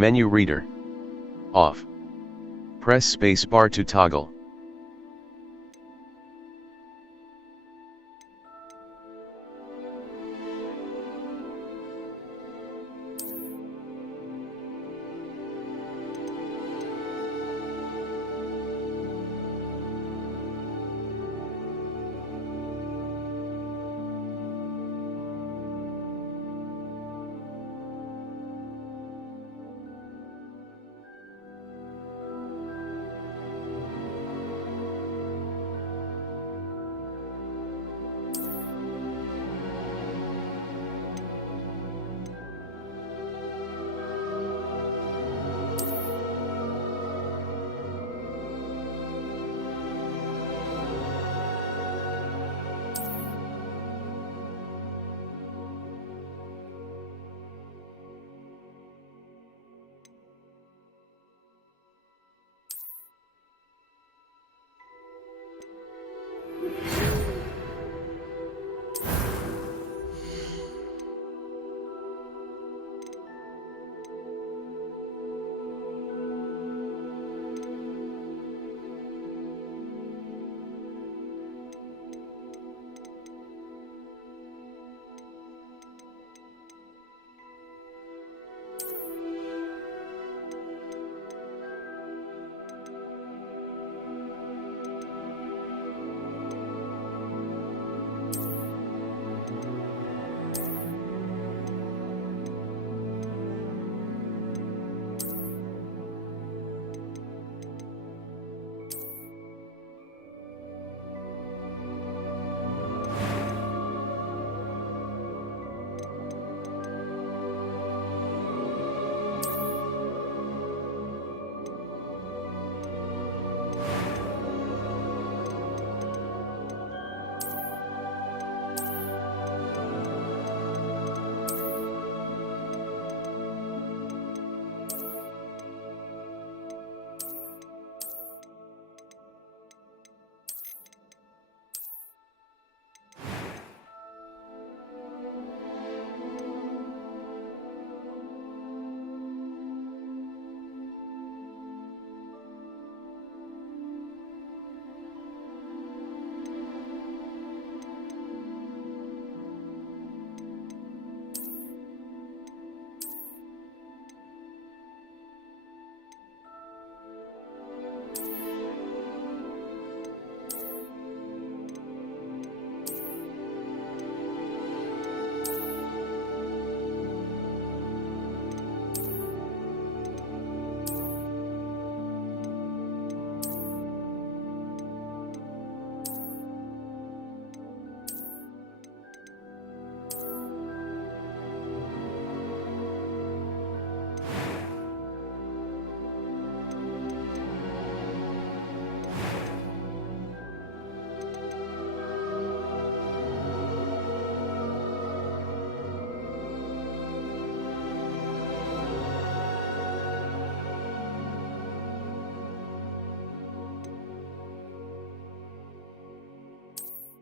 Menu reader. Off. Press spacebar to toggle.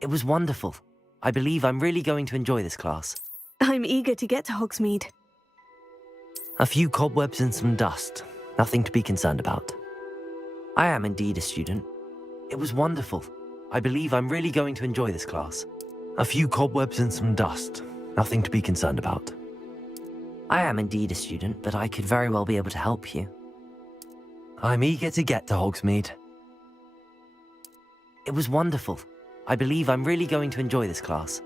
It was wonderful. I believe I'm really going to enjoy this class. I'm eager to get to Hogsmeade. A few cobwebs and some dust. Nothing to be concerned about. I am indeed a student. It was wonderful. I believe I'm really going to enjoy this class. A few cobwebs and some dust. Nothing to be concerned about. I am indeed a student, but I could very well be able to help you. I'm eager to get to Hogsmeade. It was wonderful. I believe I'm really going to enjoy this class.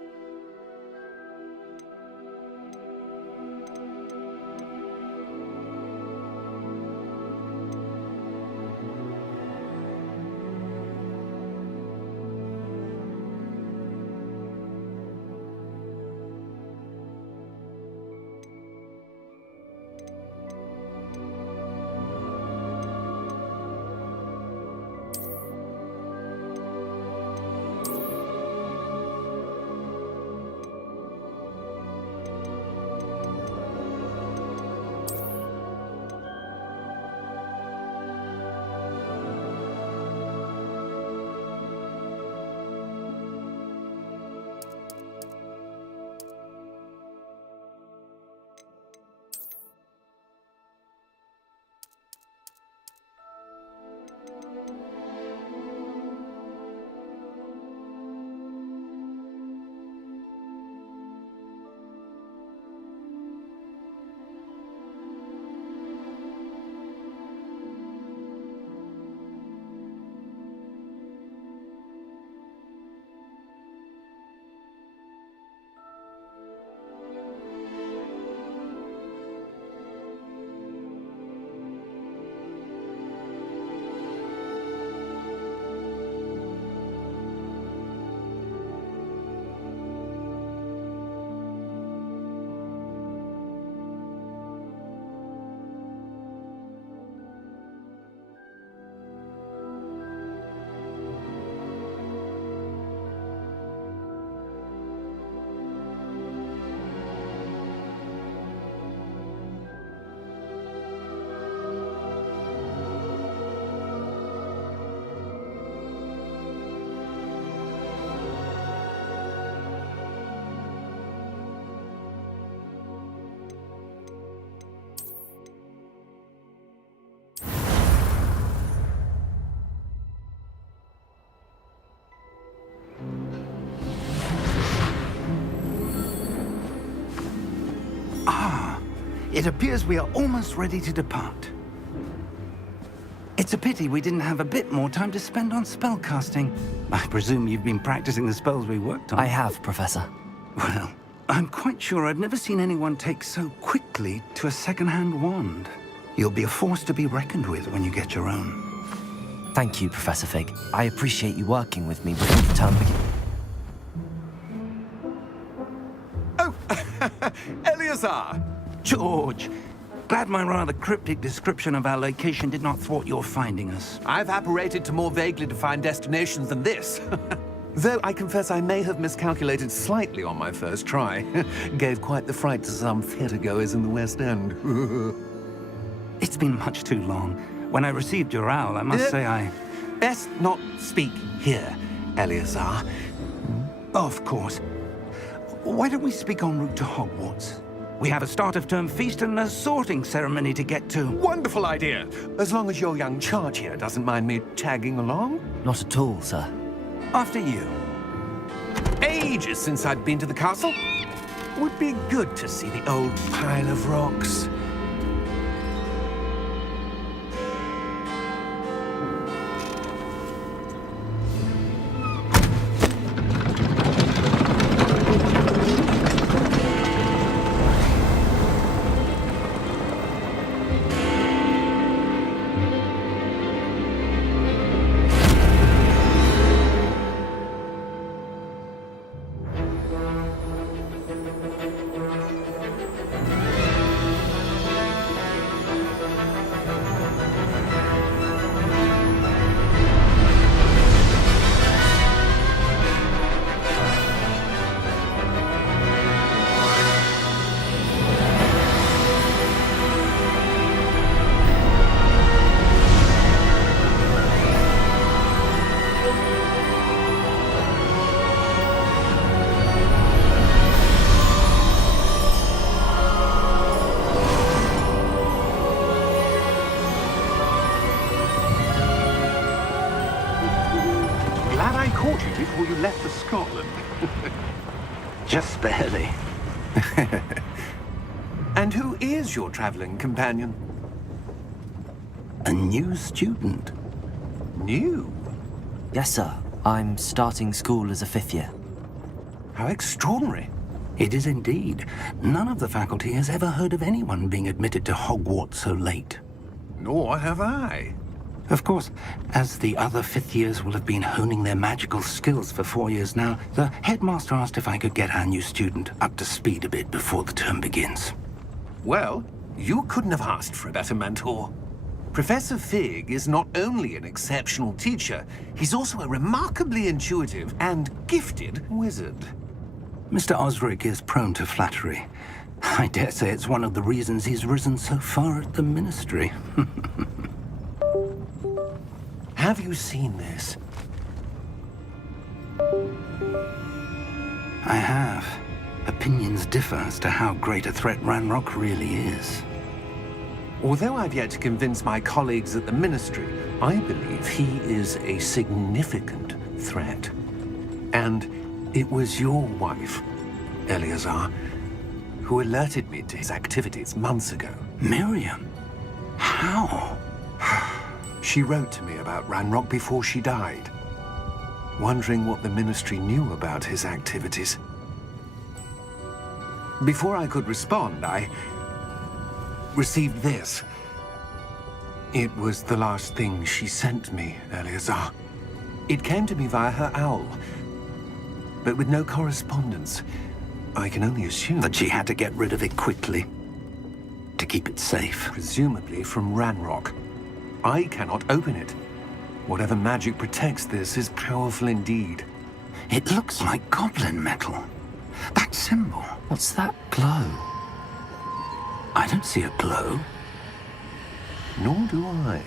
It appears we are almost ready to depart. It's a pity we didn't have a bit more time to spend on spellcasting. I presume you've been practicing the spells we worked on. I have, Professor. Well, I'm quite sure I've never seen anyone take so quickly to a second-hand wand. You'll be a force to be reckoned with when you get your own. Thank you, Professor Fig. I appreciate you working with me before the term begins. Oh, Eleazar! George, glad my rather cryptic description of our location did not thwart your finding us. I've apparated to more vaguely defined destinations than this. Though I confess I may have miscalculated slightly on my first try. Gave quite the fright to some theatre-goers in the West End. It's been much too long. When I received your owl, I must say I... Best not speak here, Eleazar. Of course. Why don't we speak en route to Hogwarts? We have a start-of-term feast and a sorting ceremony to get to. Wonderful idea! As long as your young charge here doesn't mind me tagging along. Not at all, sir. After you. Ages since I'd been to the castle. Would be good to see the old pile of rocks. Just barely. And who is your traveling companion? A new student. New? Yes, sir. I'm starting school as a 5th year. How extraordinary. It is indeed. None of the faculty has ever heard of anyone being admitted to Hogwarts so late. Nor have I. Of course, as the other 5th years will have been honing their magical skills for 4 years now, the headmaster asked if I could get our new student up to speed a bit before the term begins. Well, you couldn't have asked for a better mentor. Professor Fig is not only an exceptional teacher, he's also a remarkably intuitive and gifted wizard. Mr. Osric is prone to flattery. I dare say it's one of the reasons he's risen so far at the Ministry. Have you seen this? I have. Opinions differ as to how great a threat Ranrock really is. Although I've yet to convince my colleagues at the Ministry, I believe he is a significant threat. And it was your wife, Eleazar, who alerted me to his activities months ago. Miriam? How? She wrote to me about Ranrock before she died, wondering what the Ministry knew about his activities. Before I could respond, I received this. It was the last thing she sent me, Eleazar. It came to me via her owl, but with no correspondence. I can only assume That she had to get rid of it quickly, to keep it safe. presumably from Ranrock. I cannot open it. Whatever magic protects this is powerful indeed. It looks like goblin metal. That symbol. What's that glow? I don't see a glow. Nor do I.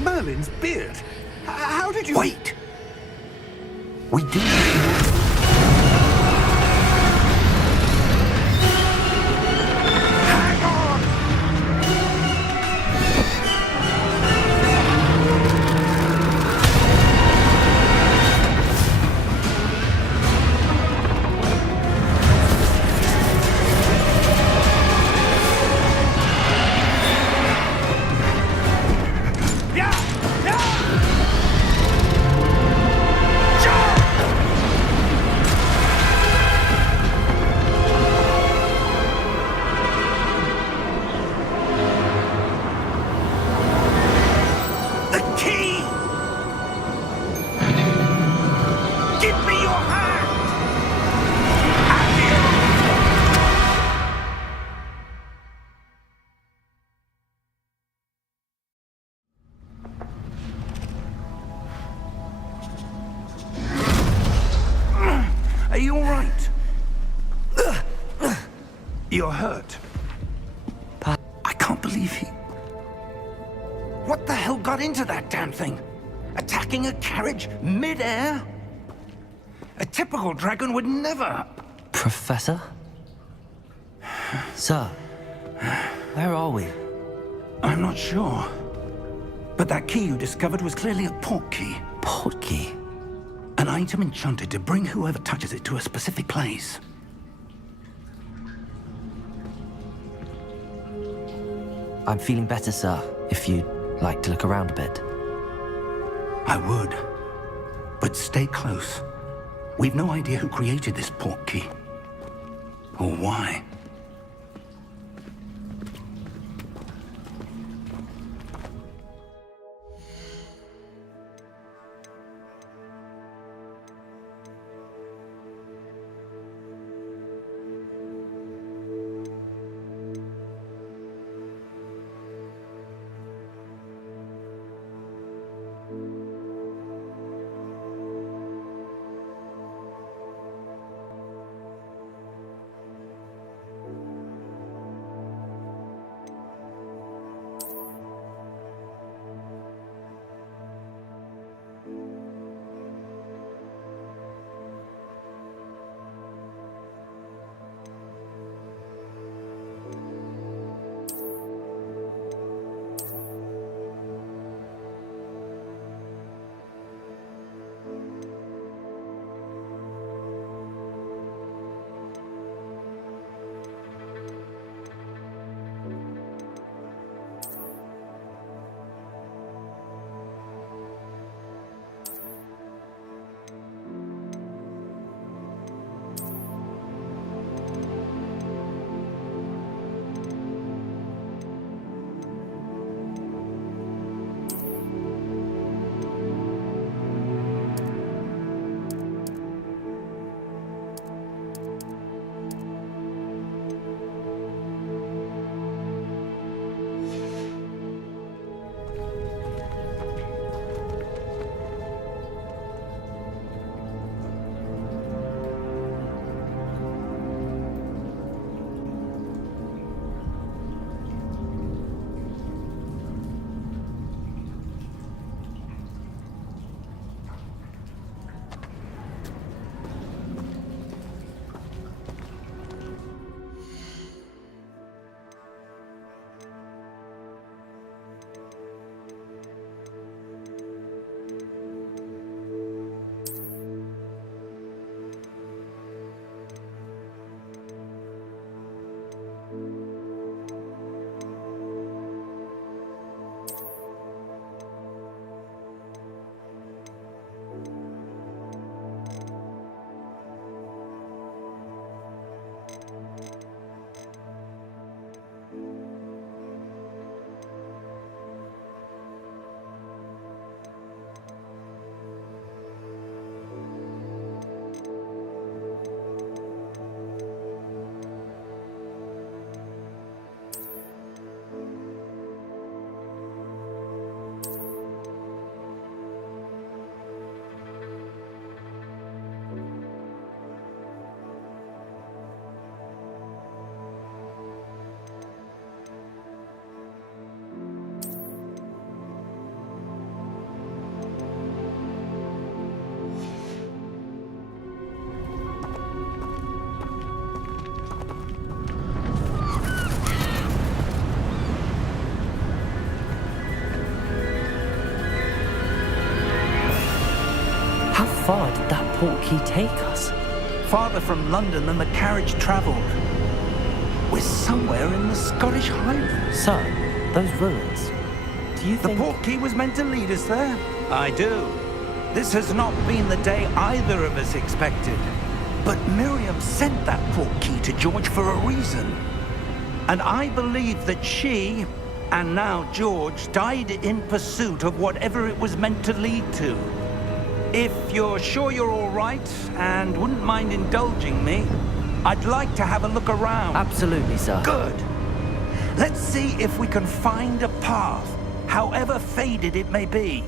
Merlin's beard. How did you... Wait! We do... Hang on! The key! Give me your hand! Are you all right? You're hurt. I can't believe he... What the hell got into that damn thing? Attacking a carriage mid-air? A typical dragon would never... Professor? Sir, where are we? I'm not sure. But that key you discovered was clearly a port key. Port key? An item enchanted to bring whoever touches it to a specific place. I'm feeling better, sir, if you'd like to look around a bit. I would. But stay close. We've no idea who created this port key. Or why. far did that portkey take us? Farther from London than the carriage travelled. We're somewhere in the Scottish Highlands. Sir, those ruins. Do you The think... portkey was meant to lead us there? I do. This has not been the day either of us expected. But Miriam sent that portkey to George for a reason. And I believe that she, and now George, died in pursuit of whatever it was meant to lead to. If you're sure you're all right, and wouldn't mind indulging me, I'd like to have a look around. Absolutely, sir. Good. Let's see if we can find a path, however faded it may be.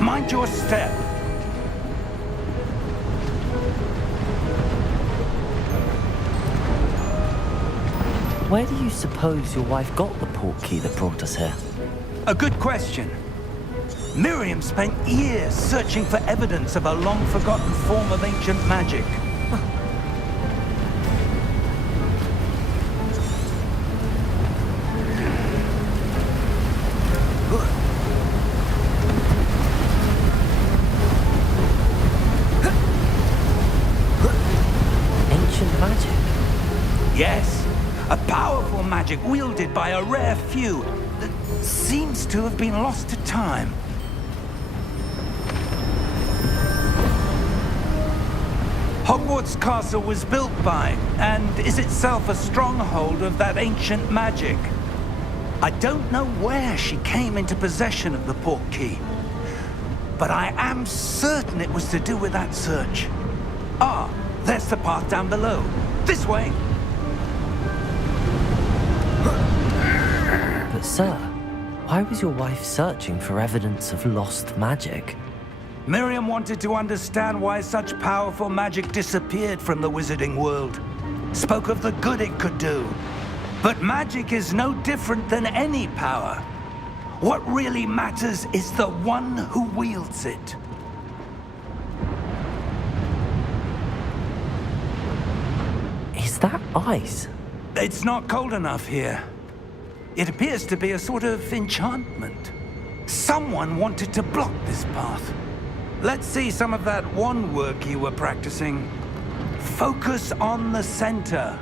Mind your step. Where do you suppose your wife got the portkey that brought us here? A good question. Miriam spent years searching for evidence of a long-forgotten form of ancient magic. Ancient magic? Yes, a powerful magic wielded by a rare few that seems to have been lost to time. Hogwarts Castle was built by, and is itself a stronghold of that ancient magic. I don't know where she came into possession of the portkey, but I am certain it was to do with that search. Ah, there's the path down below. This way! But sir, why was your wife searching for evidence of lost magic? Miriam wanted to understand why such powerful magic disappeared from the wizarding world. Spoke of the good it could do. But magic is no different than any power. What really matters is the one who wields it. Is that ice? It's not cold enough here. It appears to be a sort of enchantment. Someone wanted to block this path. Let's see some of that wand work you were practicing. Focus on the center.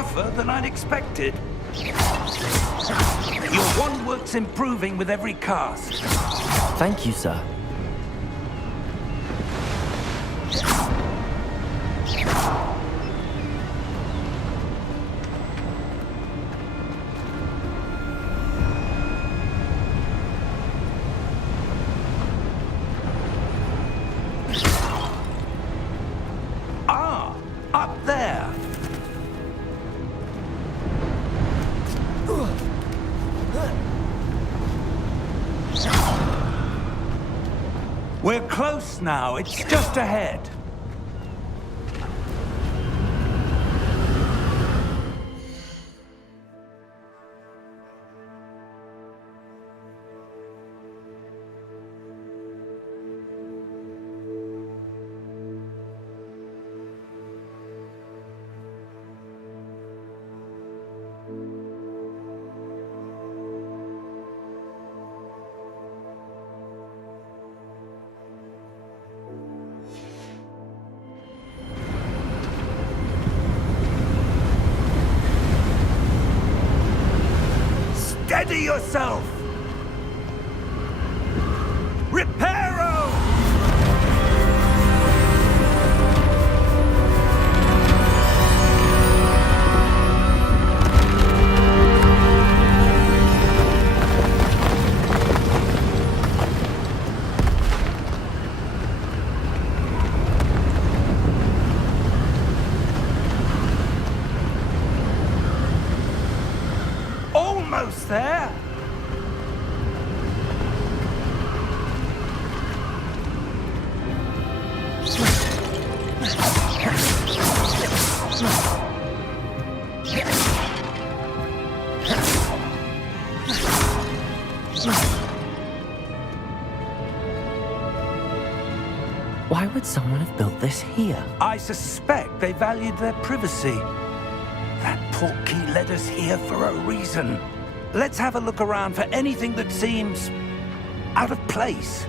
rougher than I'd expected. Your wand work's improving with every cast. Thank you, sir. Ah, up there. We're close now. It's just ahead. Steady yourself! Reparo! Almost there! Why would someone have built this here? I suspect they valued their privacy. That portkey led us here for a reason. Let's have a look around for anything that seems out of place.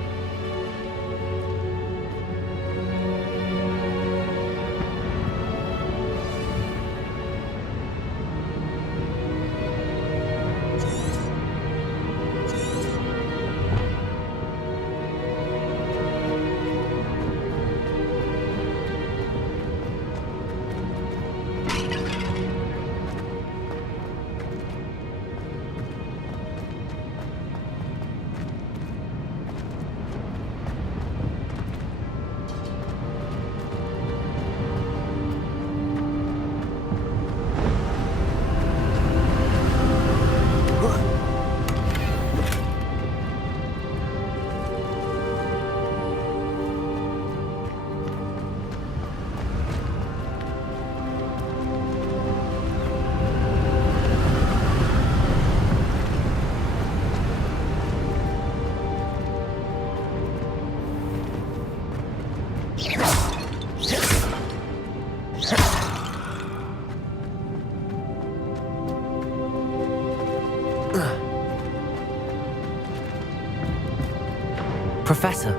Professor,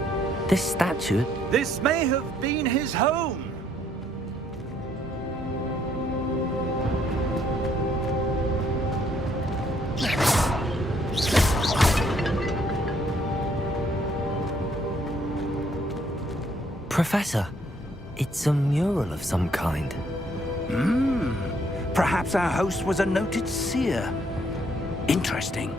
this statue... This may have been his home. Professor, it's a mural of some kind. Perhaps our host was a noted seer. Interesting.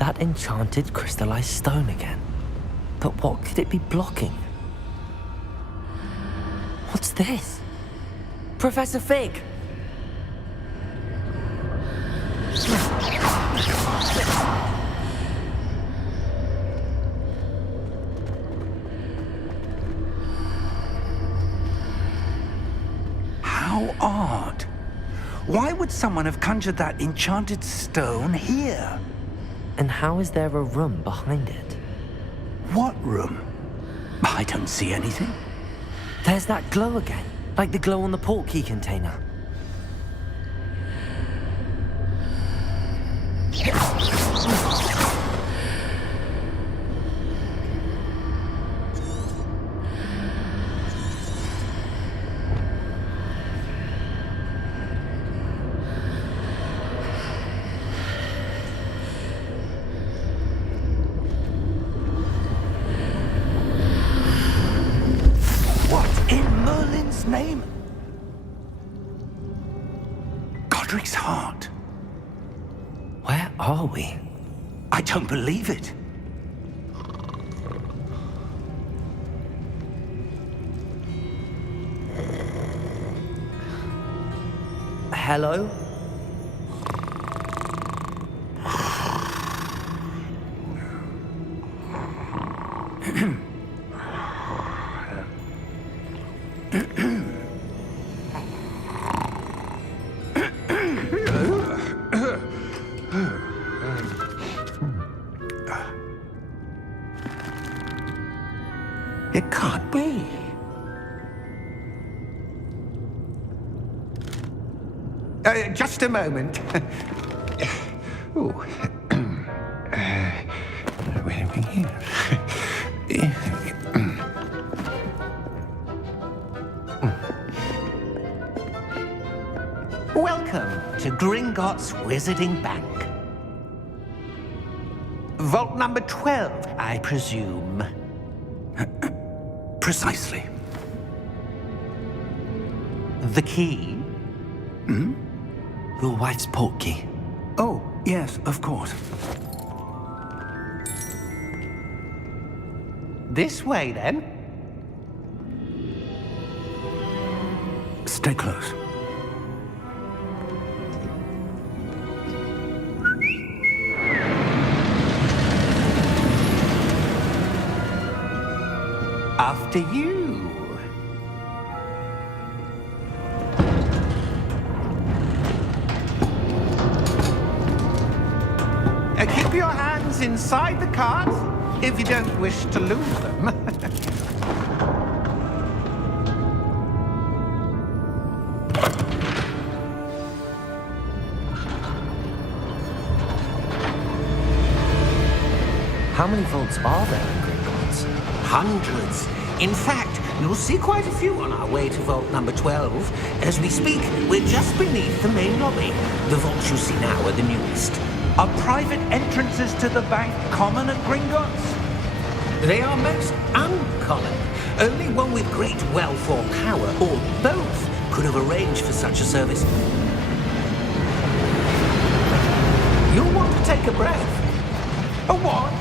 That enchanted crystallized stone again. But what could it be blocking? What's this? Professor Fig! How odd. Why would someone have conjured that enchanted stone here? And how is there a room behind it? What room? I don't see anything. There's that glow again, like the glow on the portkey container. Name? Godric's heart. Where are we? I don't believe it. Hello? It can't be. Just a moment. Ooh. Where are we here? Welcome to Gringotts Wizarding Bank. Vault number 12, I presume. Precisely. The key? Hmm? Your wife's portkey. Oh, yes, of course. This way, then. Stay close. After you. Keep your hands inside the cart if you don't wish to lose them. How many vaults are there in Gringotts? Hundreds. In fact, you'll see quite a few on our way to vault number 12. As we speak, we're just beneath the main lobby. The vaults you see now are the newest. Are private entrances to the bank common at Gringotts? They are most uncommon. Only one with great wealth or power, or both, could have arranged for such a service. You'll want to take a breath. A what?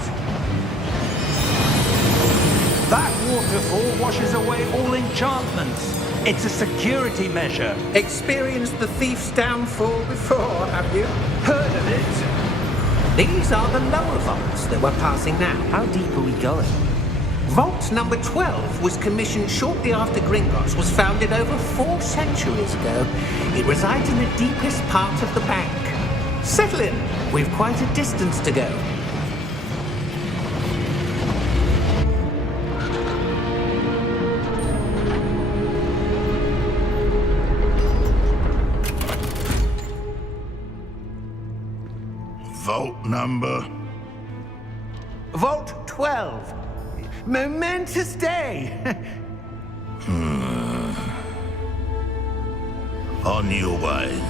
That waterfall washes away all enchantments. It's a security measure. Experienced the thief's downfall before, have you? Heard of it? These are the lower vaults that we're passing now. How deep are we going? Vault number 12 was commissioned shortly after Gringotts was founded over 4 centuries ago. It resides in the deepest part of the bank. Settle in. We've quite a distance to go. Vault number? Vault 12. Momentous day. On your way.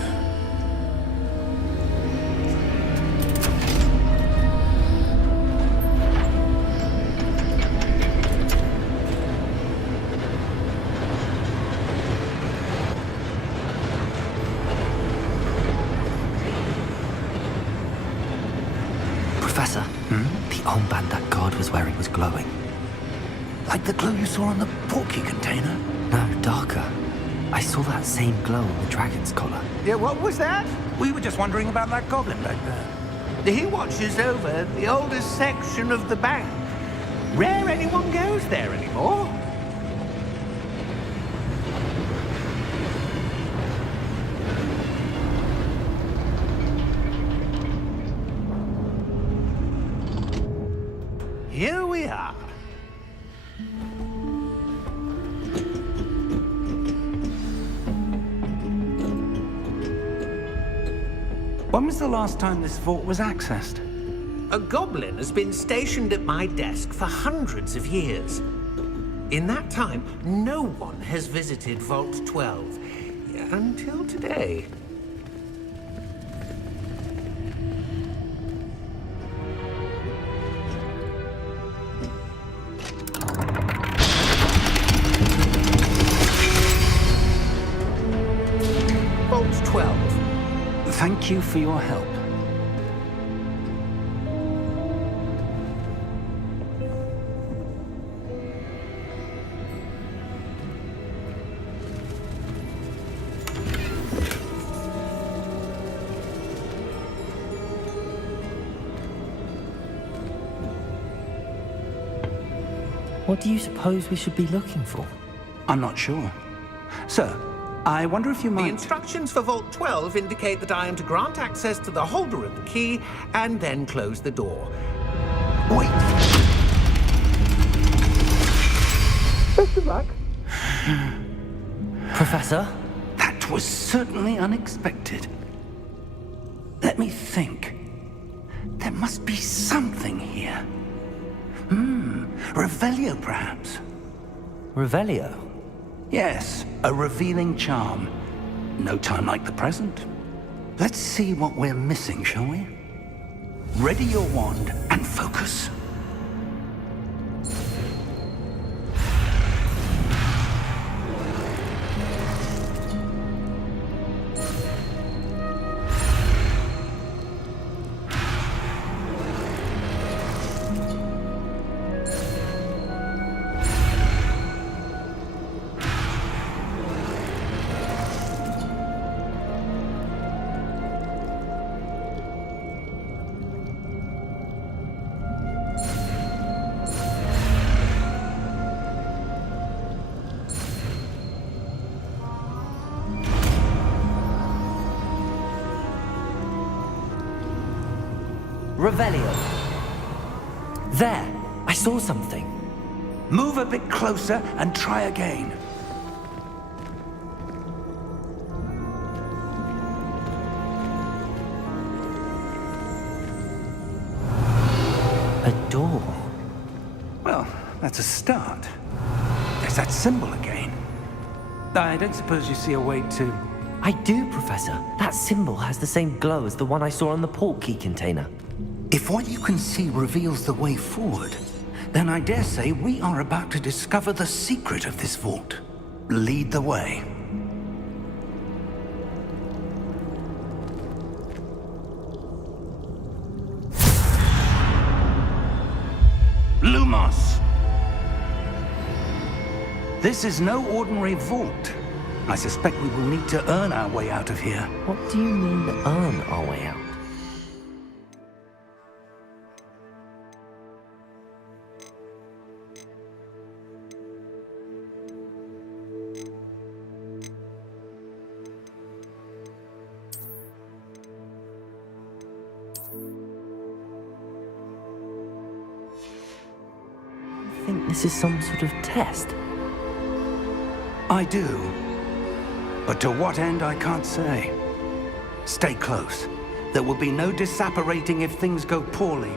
Professor, the armband that guard was wearing was glowing. Like the glow you saw on the portkey container? No, darker. I saw that same glow on the dragon's collar. Yeah, what was that? We were just wondering about that goblin back there. He watches over the oldest section of the bank. Rare anyone goes there anymore. Here we are. When was the last time this vault was accessed? A goblin has been stationed at my desk for hundreds of years. In that time, no one has visited Vault 12. Until today. Vault 12. Thank you for your help. What do you suppose we should be looking for? I'm not sure. Sir, I wonder if you The might... instructions for Vault 12 indicate that I am to grant access to the holder of the key and then close the door. Wait! Best of luck. Professor? That was certainly unexpected. Let me think. There must be something here. Revelio, perhaps? Revelio? Yes, a revealing charm. No time like the present. Let's see what we're missing, shall we? Ready your wand and focus. Revelio. There! I saw something. Move a bit closer and try again. A door. Well, that's a start. There's that symbol again. I don't suppose you see a way to... I do, Professor. That symbol has the same glow as the one I saw on the portkey container. If what you can see reveals the way forward, then I dare say we are about to discover the secret of this vault. Lead the way. Lumos! This is no ordinary vault. I suspect we will need to earn our way out of here. What do you mean, earn our way out? I think this is some sort of test. I do. But to what end, I can't say. Stay close. There will be no disapparating if things go poorly.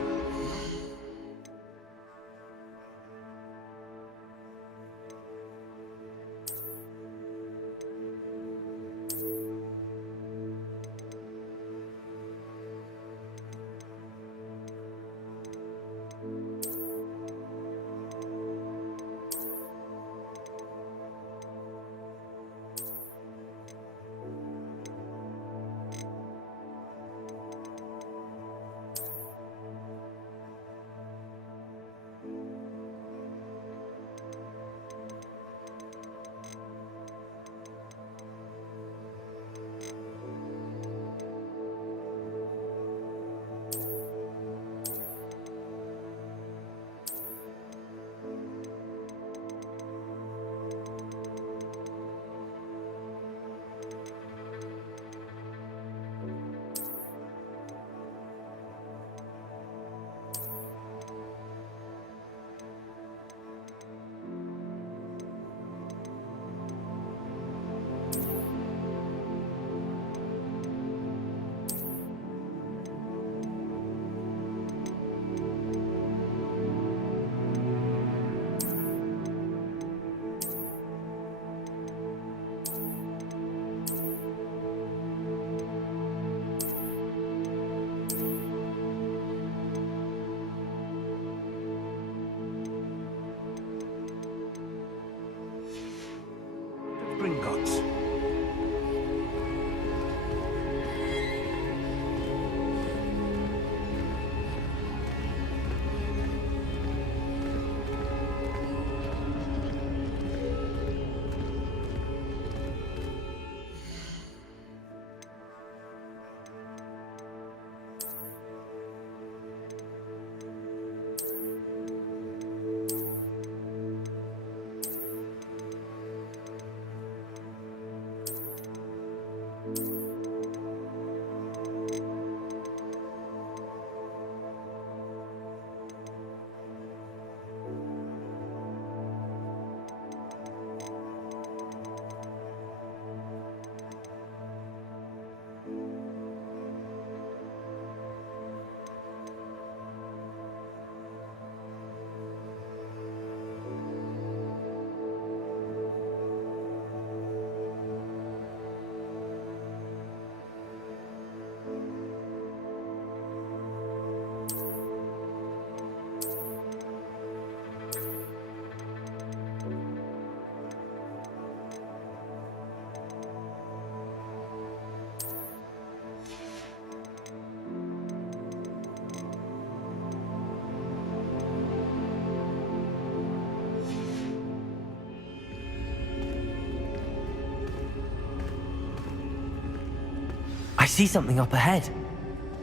I see something up ahead.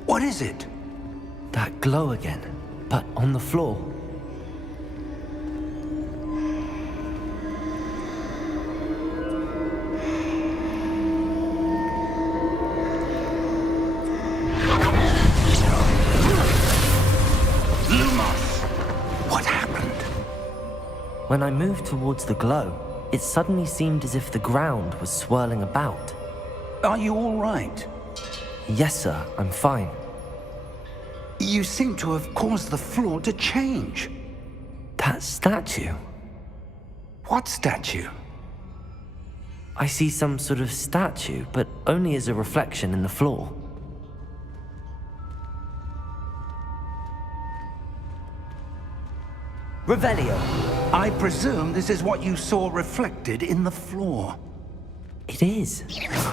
What is it? That glow again, but on the floor. What happened? When I moved towards the glow, it suddenly seemed as if the ground was swirling about. Are you all right? Yes, sir, I'm fine. You seem to have caused the floor to change. That statue? What statue? I see some sort of statue, but only as a reflection in the floor. Revelio. I presume this is what you saw reflected in the floor. It is.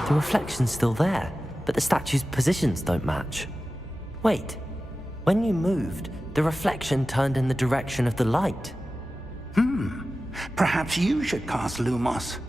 The reflection's still there, but the statue's positions don't match. Wait. When you moved, the reflection turned in the direction of the light. Perhaps you should cast Lumos.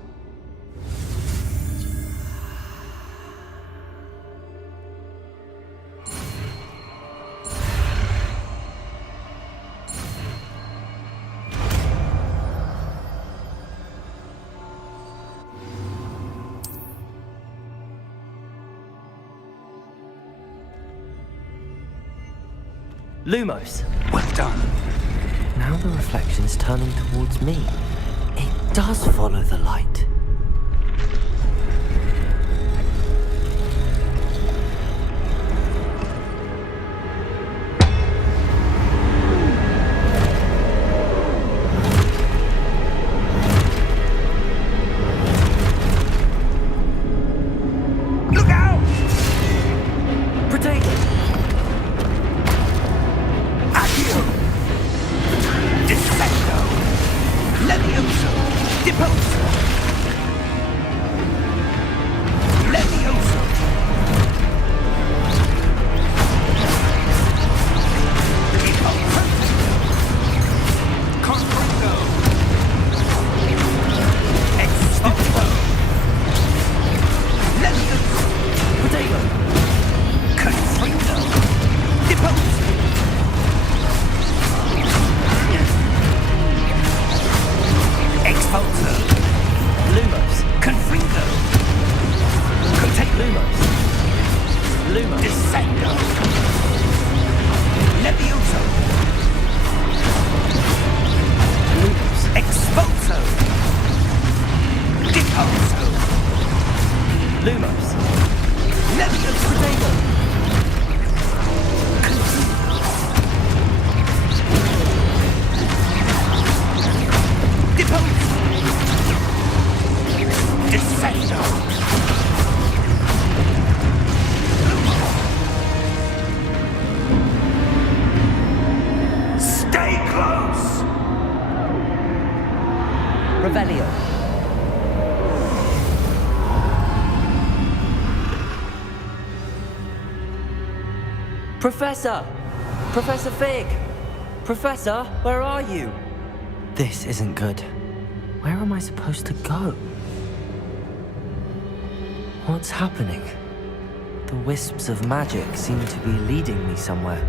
Lumos. Well done. Now the reflection's turning towards me. It does follow the light. Look out! Protego! Accio! Descendo! Levioso! Deposo! Levioso! Deposo! Confringo! Exposto! Levioso! Protego! Confringo! Deposo! Expulso! Lumos! Confringo! Cotate Lumos! Lumos! Descendo! Levioso! Lumos! Expulso! Deposo! Lumos! Levioso! Protego! Deposo! Descendo! Stay close! Revelio! Professor! Professor Fig! Professor, where are you? This isn't good. Where am I supposed to go? What's happening? The wisps of magic seem to be leading me somewhere.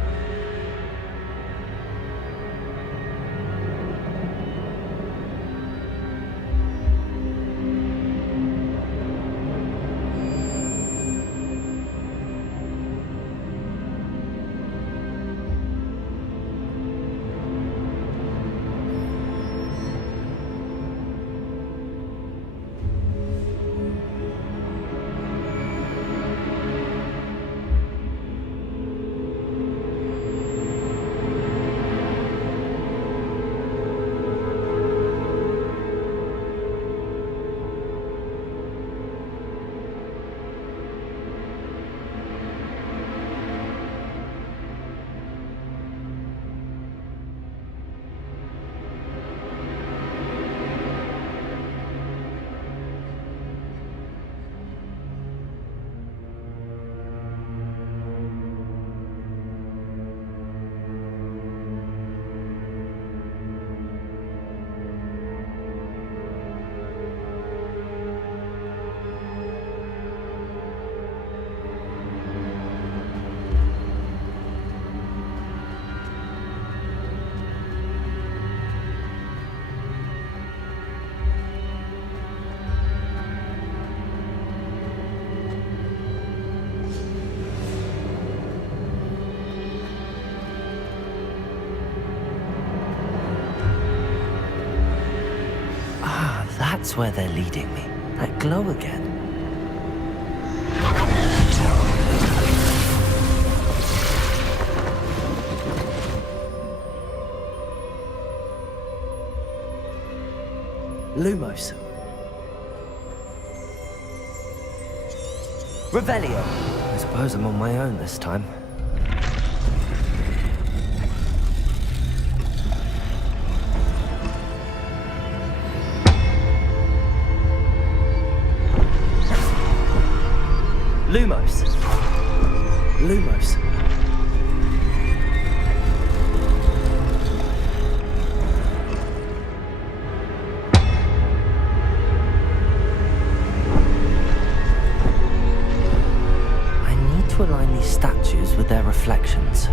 that's where they're leading me. That glow again. Lumos. Revelio. I suppose I'm on my own this time. Lumos. Lumos. I need to align these statues with their reflections.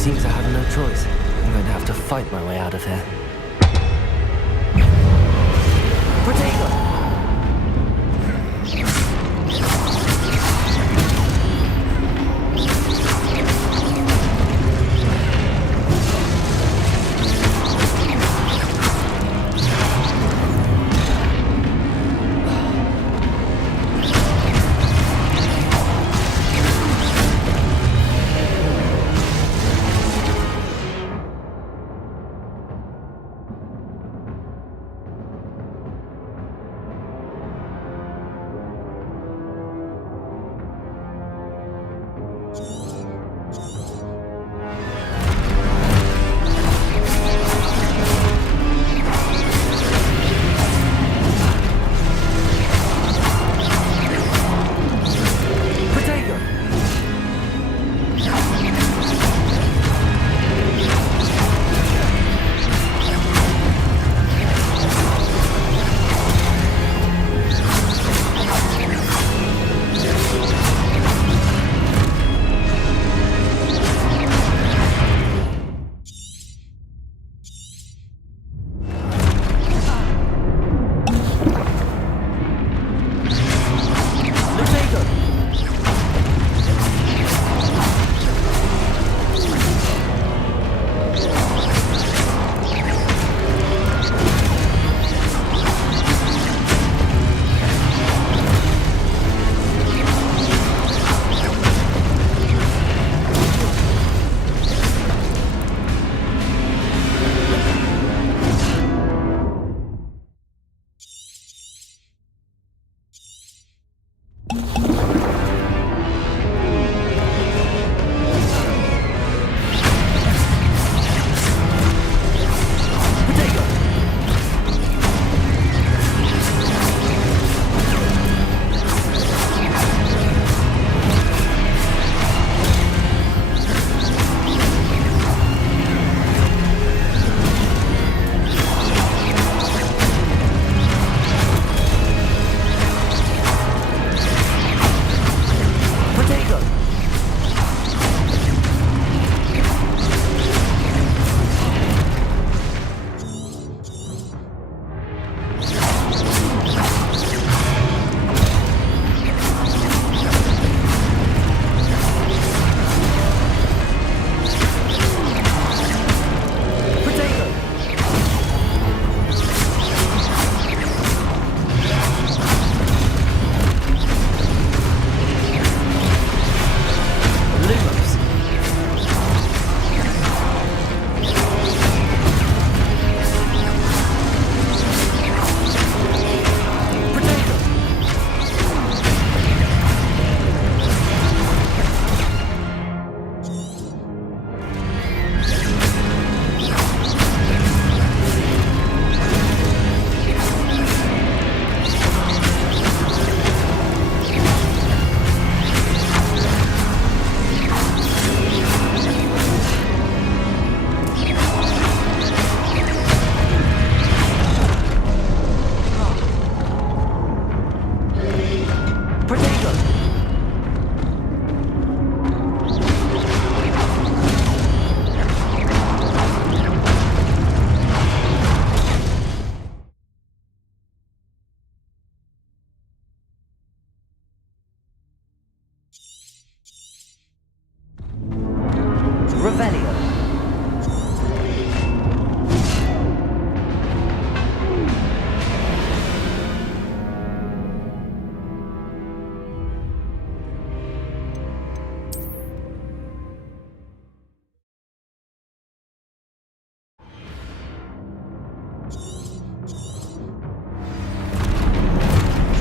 Seems I have no choice. I'm going to have to fight my way out of here. Protego!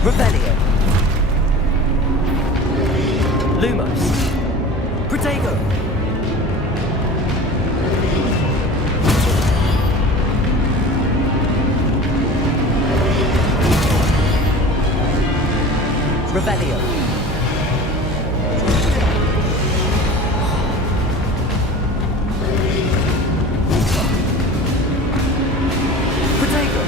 Revelio. Lumos. Protego. Revelio. Protego.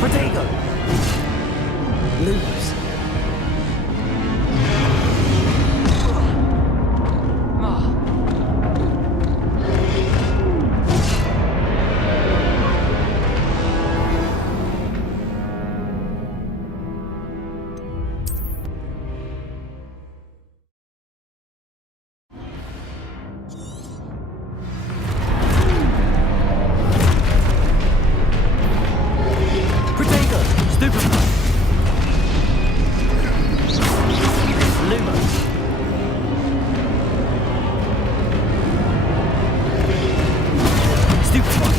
Protego. Lumos. Protego. Stupefy. Lumos. Stupefy.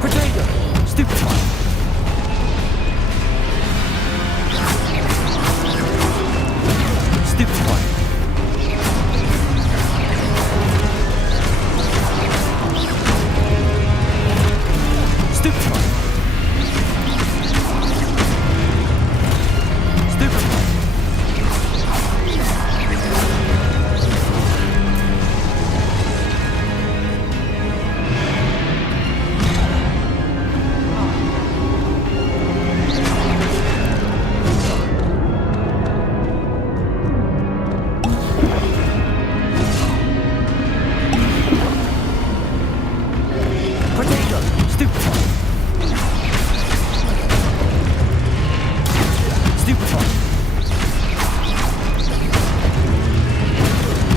Protego. Stupefy. Stupefy. Stupefy. Stupefy. Protego. Stupefy. Stupefy.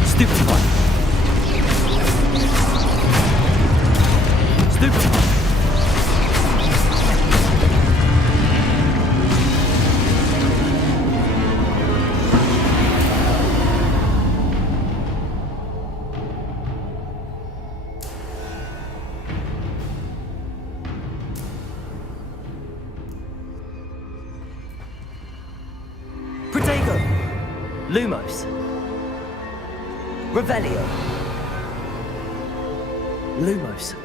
Stupefy. Stupefy. Protego. Lumos. Revelio. Lumos.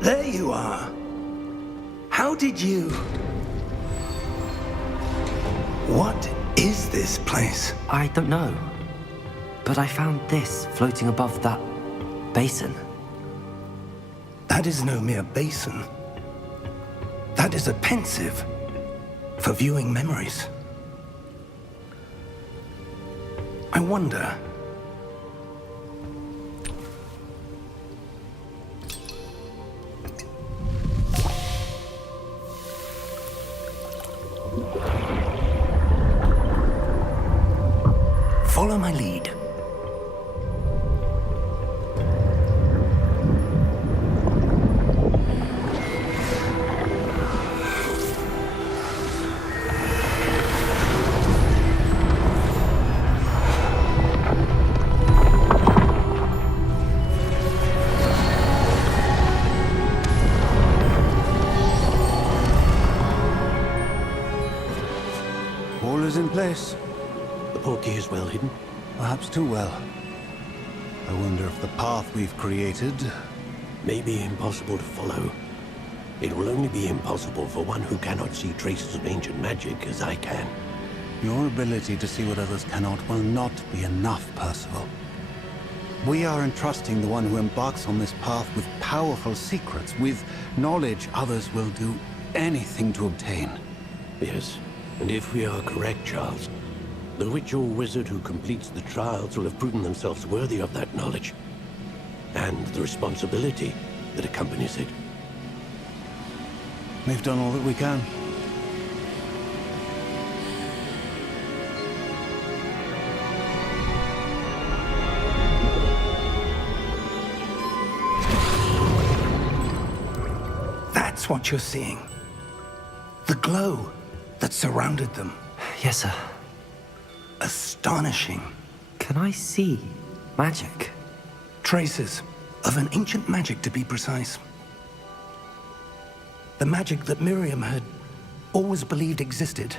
There you are. How did you... What is this place? I don't know. But I found this floating above that basin. That is no mere basin. That is a pensive for viewing memories. I wonder... Follow my lead. All is in place. The portkey is well hidden. Perhaps too well. I wonder if the path we've created... May be impossible to follow. It will only be impossible for one who cannot see traces of ancient magic as I can. Your ability to see what others cannot will not be enough, Percival. We are entrusting the one who embarks on this path with powerful secrets, with knowledge others will do anything to obtain. Yes, and if we are correct, Charles, the witch or wizard who completes the trials will have proven themselves worthy of that knowledge, and the responsibility that accompanies it. We've done all that we can. That's what you're seeing. The glow that surrounded them. Yes, sir. Astonishing. Can I see magic? Traces of an ancient magic, to be precise. The magic that Miriam had always believed existed,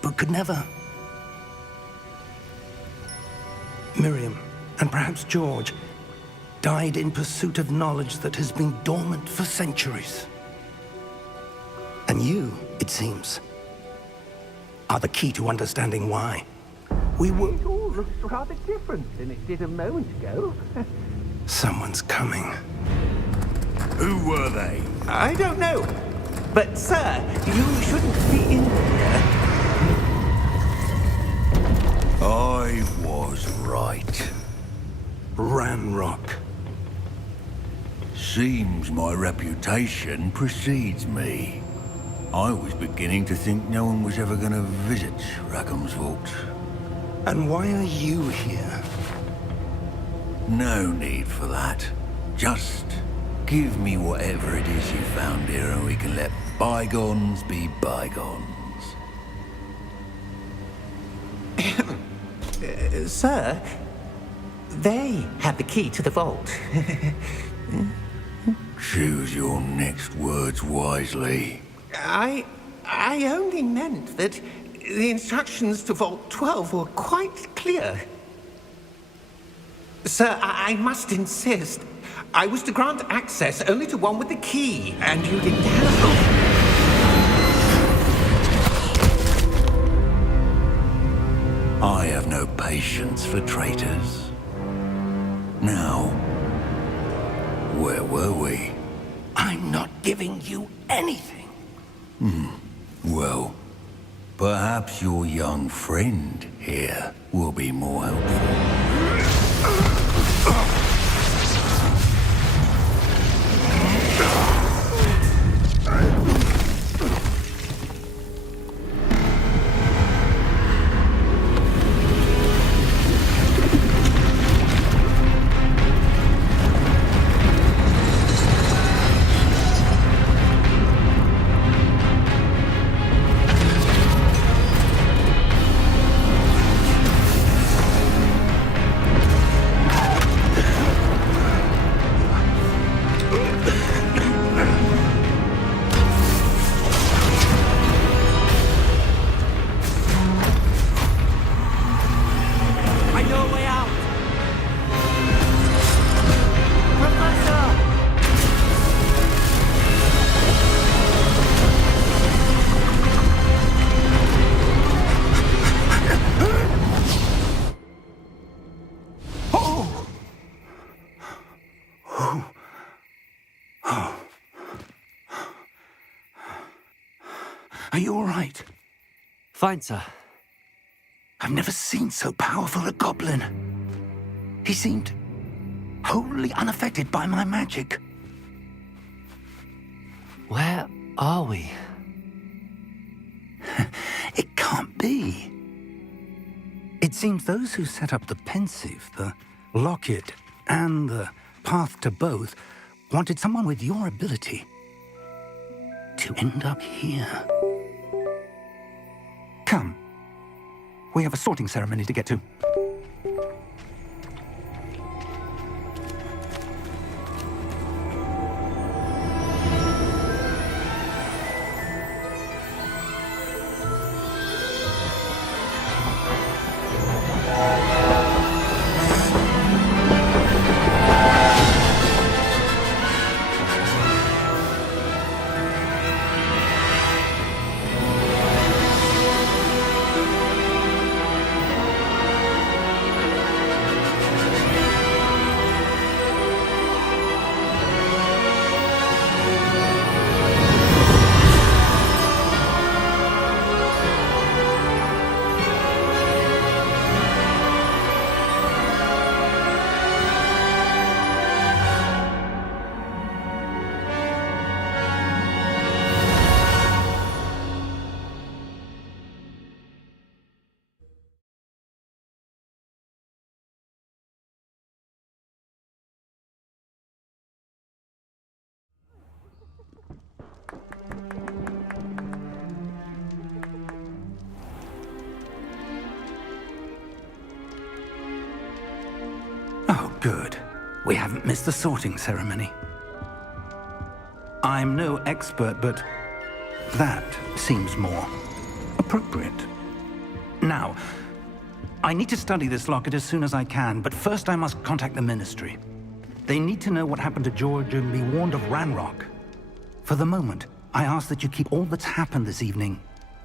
but could never. Miriam, and perhaps George, died in pursuit of knowledge that has been dormant for centuries. And you, it seems, are the key to understanding why. We were... It all looks rather different than it did a moment ago. Someone's coming. Who were they? I don't know. But, sir, you shouldn't be in here. I was right. Ranrock. Seems my reputation precedes me. I was beginning to think no one was ever going to visit Rackham's vault. And why are you here? No need for that. Just give me whatever it is you found here and we can let bygones be bygones. Sir, they have the key to the vault. Choose your next words wisely. I only meant that the instructions to Vault 12 were quite clear. Sir, I must insist. I was to grant access only to one with the key, and you didn't have I have no patience for traitors. Now, where were we? I'm not giving you anything. Well, perhaps your young friend here will be more helpful. Are you all right? Fine, sir. I've never seen so powerful a goblin. He seemed wholly unaffected by my magic. Where are we? It can't be. It seems those who set up the pensive, the locket, and the path to both wanted someone with your ability to end up here. Come. We have a sorting ceremony to get to. Oh, good. We haven't missed the sorting ceremony. I'm no expert, but that seems more appropriate. Now, I need to study this locket as soon as I can, but first I must contact the Ministry. They need to know what happened to George and be warned of Ranrock. For the moment, I ask that you keep all that's happened this evening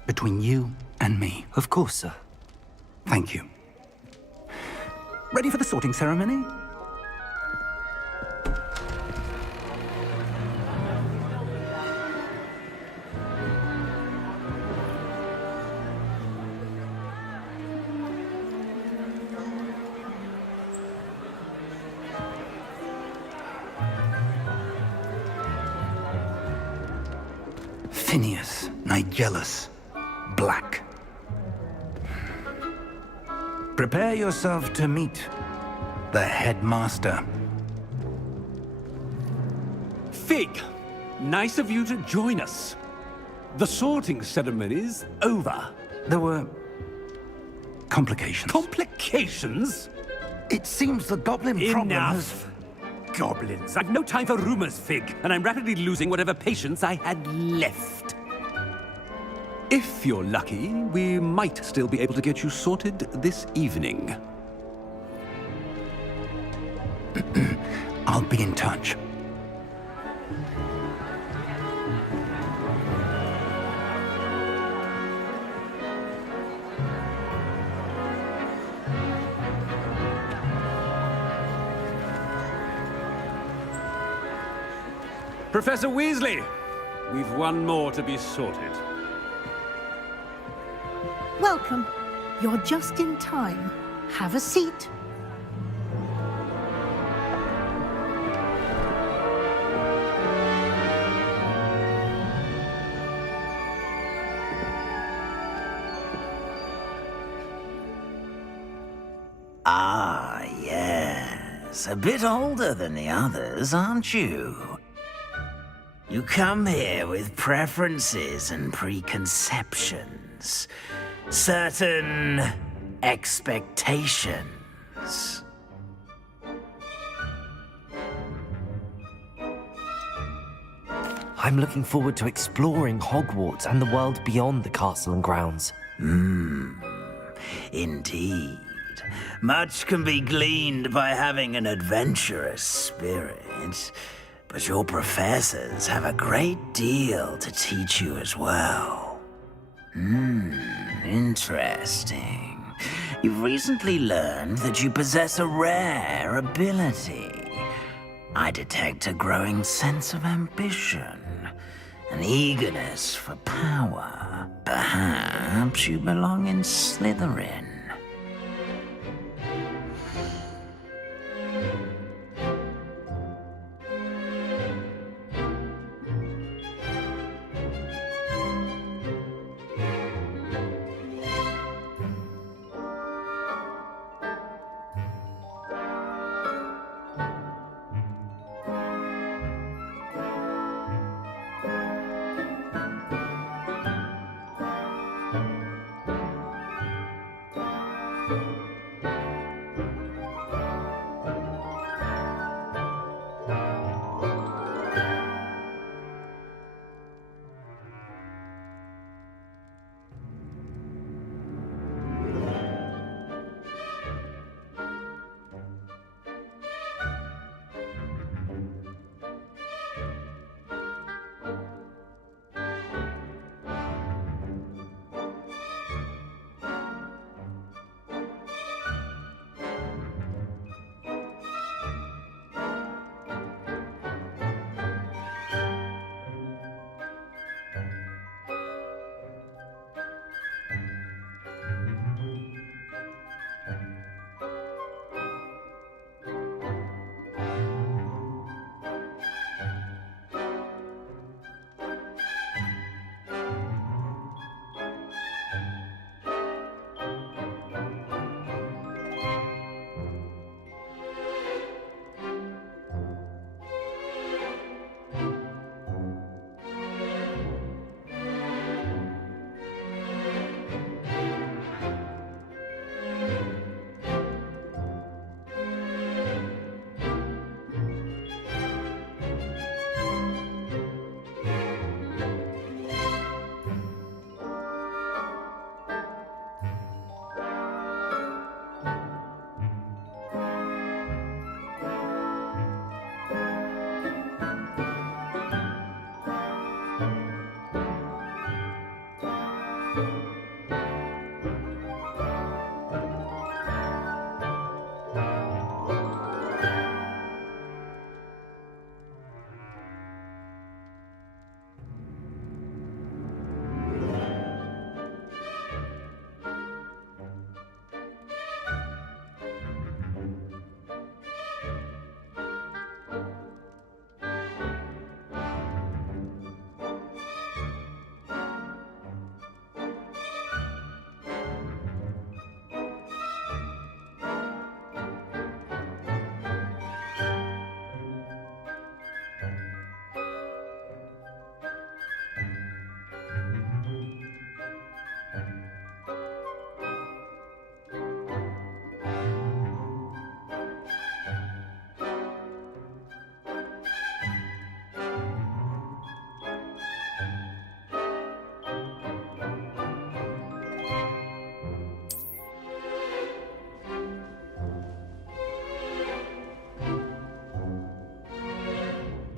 between you and me. Of course, sir. Thank you. Ready for the sorting ceremony? Phineas, Nigellus, Black. Prepare yourself to meet the headmaster. Fig, nice of you to join us. The sorting ceremony's over. There were complications. Complications? It seems the goblin problem has... Enough! Goblins. I've no time for rumors, Fig, and I'm rapidly losing whatever patience I had left. If you're lucky, we might still be able to get you sorted this evening. I'll be in touch. Professor Weasley, we've one more to be sorted. Welcome. You're just in time. Have a seat. Ah, yes. A bit older than the others, aren't you? You come here with preferences and preconceptions. Certain expectations. I'm looking forward to exploring Hogwarts and the world beyond the castle and grounds. Indeed. Much can be gleaned by having an adventurous spirit, but your professors have a great deal to teach you as well. Interesting. You've recently learned that you possess a rare ability. I detect a growing sense of ambition. an eagerness for power. Perhaps you belong in Slytherin.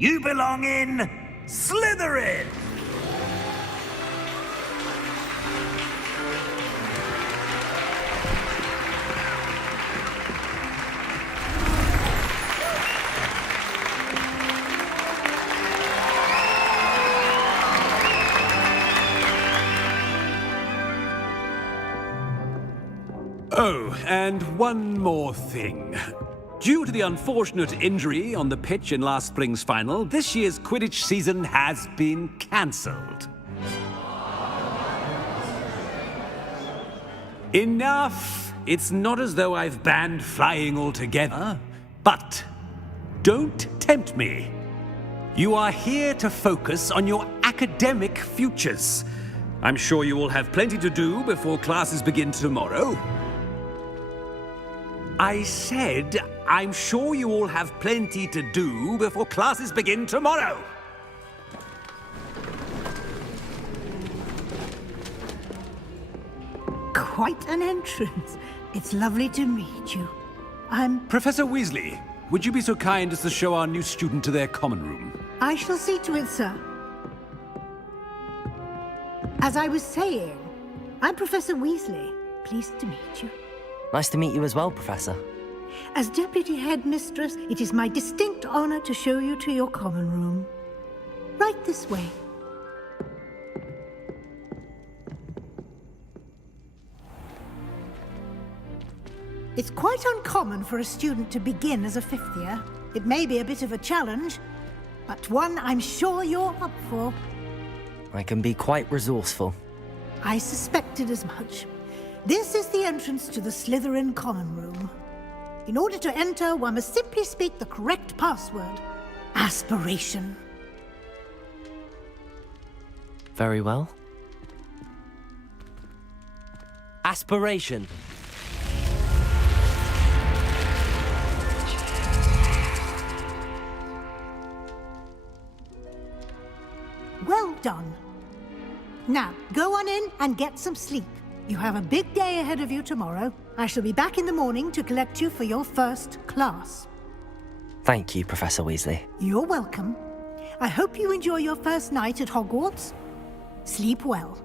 You belong in Slytherin! Oh, and one more thing. Due to the unfortunate injury on the pitch in last spring's final, this year's Quidditch season has been cancelled. Enough! It's not as though I've banned flying altogether, but don't tempt me. You are here to focus on your academic futures. I'm sure you will have plenty to do before classes begin tomorrow. I said, I'm sure you all have plenty to do before classes begin tomorrow. Quite an entrance. It's lovely to meet you. I'm... Professor Weasley, would you be so kind as to show our new student to their common room? I shall see to it, sir. As I was saying, I'm Professor Weasley. Pleased to meet you. Nice to meet you as well, Professor. As Deputy Headmistress, it is my distinct honor to show you to your common room. Right this way. It's quite uncommon for a student to begin as a fifth year. It may be a bit of a challenge, but one I'm sure you're up for. I can be quite resourceful. I suspected as much. This is the entrance to the Slytherin Common Room. In order to enter, one must simply speak the correct password. Aspiration. Very well. Aspiration. Well done. Now, go on in and get some sleep. You have a big day ahead of you tomorrow. I shall be back in the morning to collect you for your first class. Thank you, Professor Weasley. You're welcome. I hope you enjoy your first night at Hogwarts. Sleep well.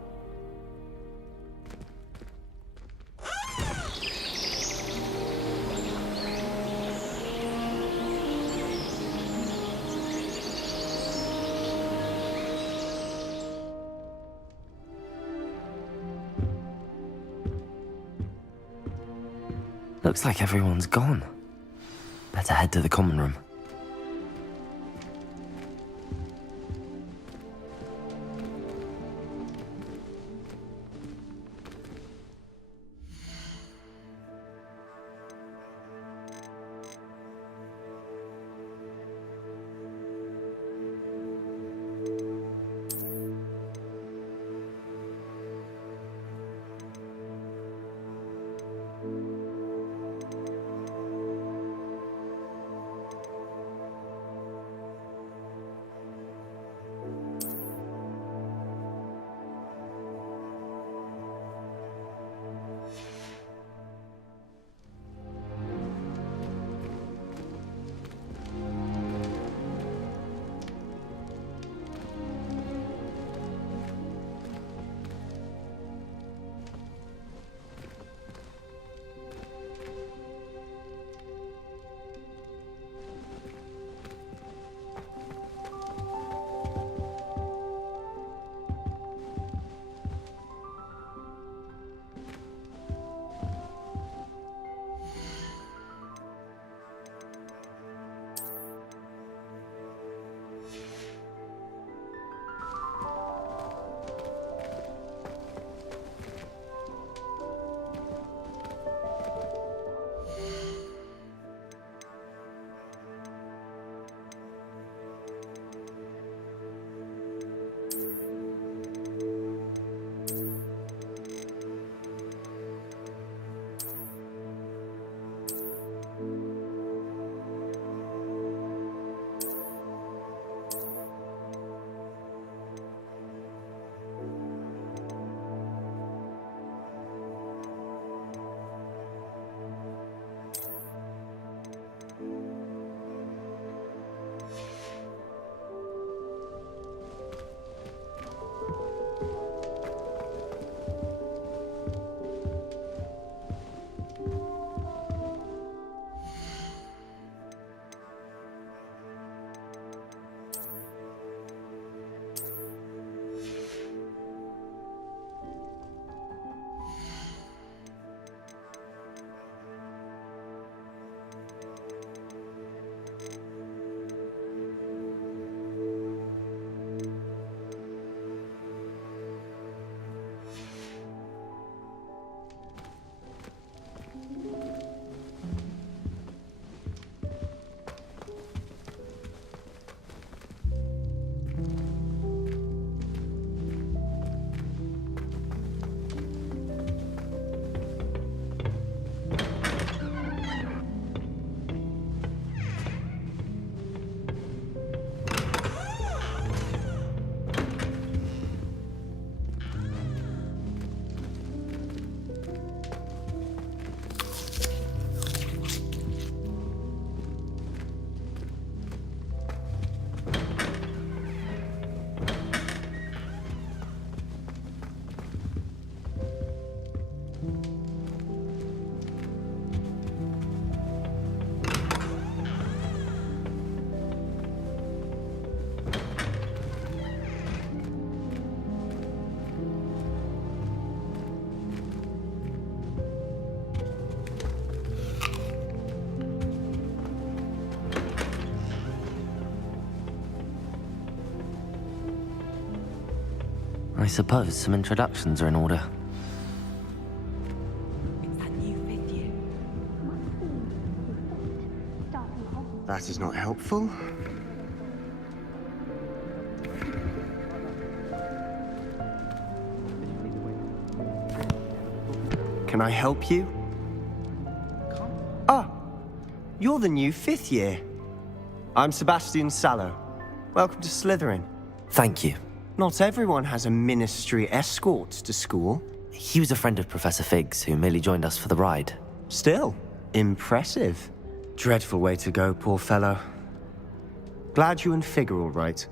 Looks like everyone's gone. Better head to the common room. I suppose some introductions are in order. That is not helpful. Can I help you? Ah, you're the new 5th year. I'm Sebastian Sallow. Welcome to Slytherin. Thank you. Not everyone has a ministry escort to school. He was a friend of Professor Fig's who merely joined us for the ride. Still, impressive. Dreadful way to go, poor fellow. Glad you and Fig are all right.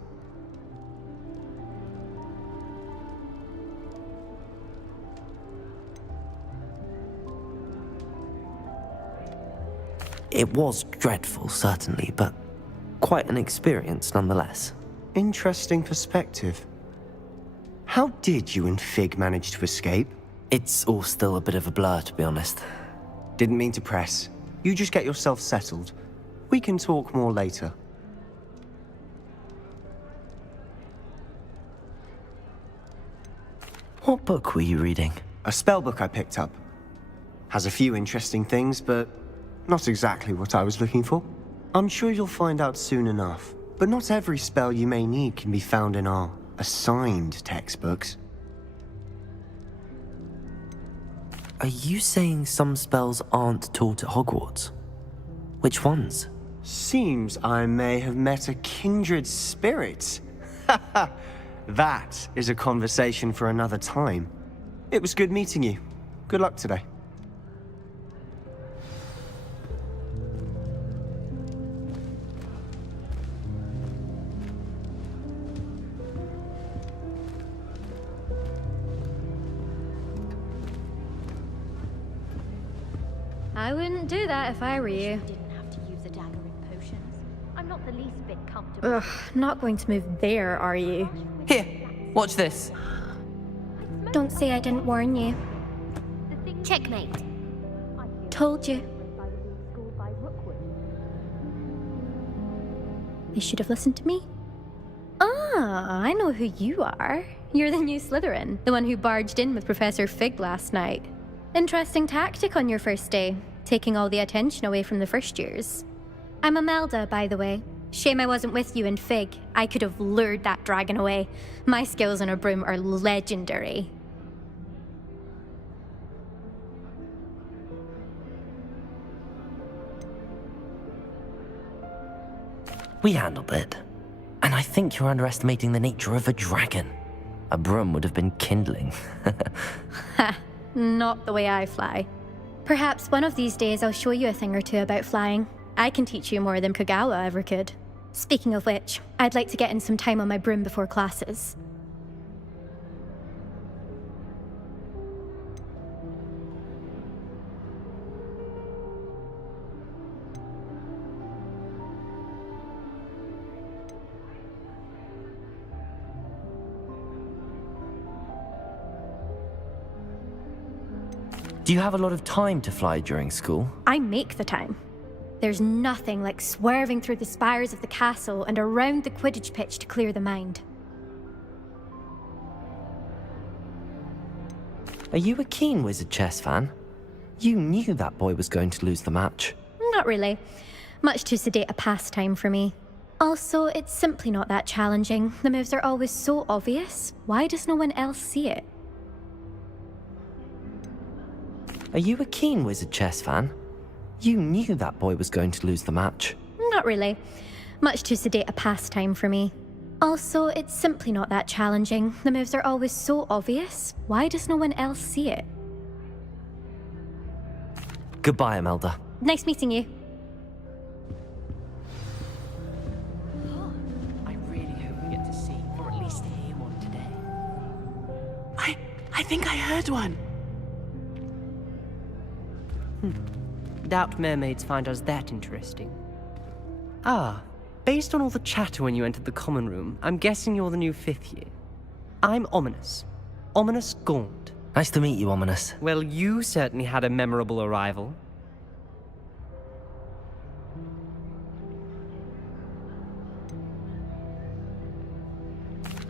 It was dreadful, certainly, but quite an experience nonetheless. Interesting perspective. How did you and Fig manage to escape? It's all still a bit of a blur, to be honest. Didn't mean to press. You just get yourself settled. We can talk more later. What book were you reading? A spell book I picked up. Has a few interesting things, but not exactly what I was looking for. I'm sure you'll find out soon enough. But not every spell you may need can be found in our assigned textbooks. Are you saying some spells aren't taught at Hogwarts? Which ones? Seems I may have met a kindred spirit. That is a conversation for another time. It was good meeting you. Good luck today. I wouldn't do that if I were you. Didn't have to use a dagger in potions. I'm not the least bit comfortable. Ugh, not going to move there, are you? Here, watch this. Don't say I didn't warn you. Checkmate. Told you. You should have listened to me. Ah, I know who you are. You're the new Slytherin, the one who barged in with Professor Fig last night. Interesting tactic on your first day, taking all the attention away from the first years. I'm Imelda, by the way. Shame I wasn't with you in Fig. I could have lured that dragon away. My skills on a broom are legendary. We handled it. And I think you're underestimating the nature of a dragon. A broom would have been kindling. Ha, not the way I fly. Perhaps one of these days I'll show you a thing or two about flying. I can teach you more than Kagawa ever could. Speaking of which, I'd like to get in some time on my broom before classes. Do you have a lot of time to fly during school? I make the time. There's nothing like swerving through the spires of the castle and around the Quidditch pitch to clear the mind. Are you a keen Wizard chess fan? You knew that boy was going to lose the match. Not really. Much too sedate a pastime for me. Also, it's simply not that challenging. The moves are always so obvious. Why does no one else see it? Are you a keen Wizard chess fan? You knew that boy was going to lose the match. Not really. Much too sedate a pastime for me. Also, it's simply not that challenging. The moves are always so obvious. Why does no one else see it? Goodbye, Imelda. Nice meeting you. I really hope we get to see, or at least hear one today. I think I heard one. Doubt mermaids find us that interesting. Ah, based on all the chatter when you entered the common room, I'm guessing you're the new 5th year. I'm Ominous. Ominous Gaunt. Nice to meet you, Ominous. Well, you certainly had a memorable arrival.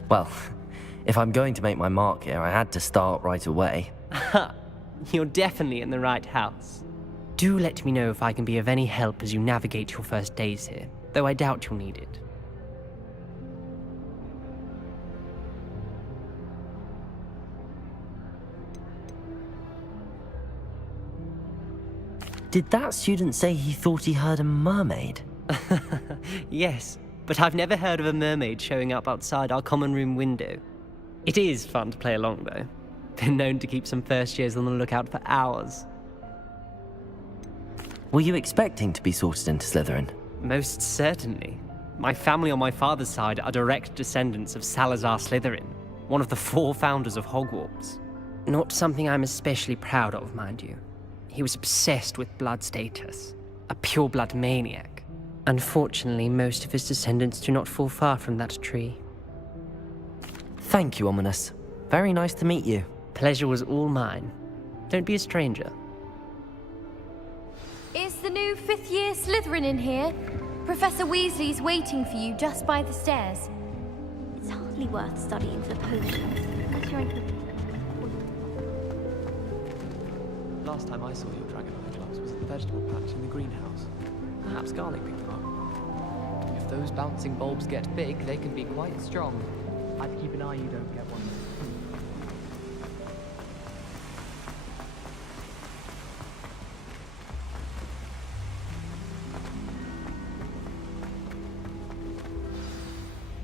Well, If I'm going to make my mark here, I had to start right away. Ha! You're definitely in the right house. Do let me know if I can be of any help as you navigate your first days here, though I doubt you'll need it. Did that student say he thought he heard a mermaid? Yes, but I've never heard of a mermaid showing up outside our common room window. It is fun to play along, though. Been known to keep some first years on the lookout for hours. Were you expecting to be sorted into Slytherin? Most certainly. My family on my father's side are direct descendants of Salazar Slytherin, one of the 4 founders of Hogwarts. Not something I'm especially proud of, mind you. He was obsessed with blood status, a pure-blood maniac. Unfortunately, most of his descendants do not fall far from that tree. Thank you, Ominous. Very nice to meet you. Pleasure was all mine. Don't be a stranger. Is the new 5th year Slytherin in here? Professor Weasley's waiting for you just by the stairs. It's hardly worth studying for potions. unless you're in- Last time I saw your dragonite gloves was at the vegetable patch in the greenhouse. Perhaps Garlic picked them up. If those bouncing bulbs get big, they can be quite strong. I'd keep an eye you don't get one.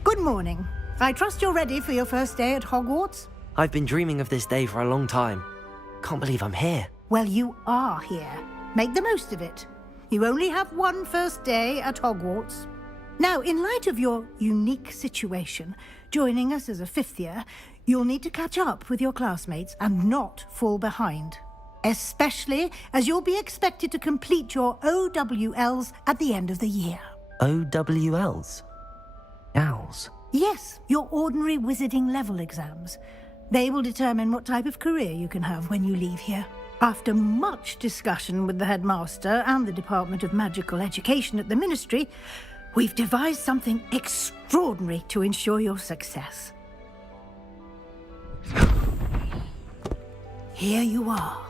Good morning. I trust you're ready for your first day at Hogwarts? I've been dreaming of this day for a long time. Can't believe I'm here. Well, you are here. Make the most of it. You only have one first day at Hogwarts. Now, in light of your unique situation, joining us as a 5th year, you'll need to catch up with your classmates and not fall behind. Especially as you'll be expected to complete your OWLs at the end of the year. OWLs? Owls? Yes, your ordinary wizarding level exams. They will determine what type of career you can have when you leave here. After much discussion with the headmaster and the Department of Magical Education at the Ministry, we've devised something extraordinary to ensure your success. Here you are.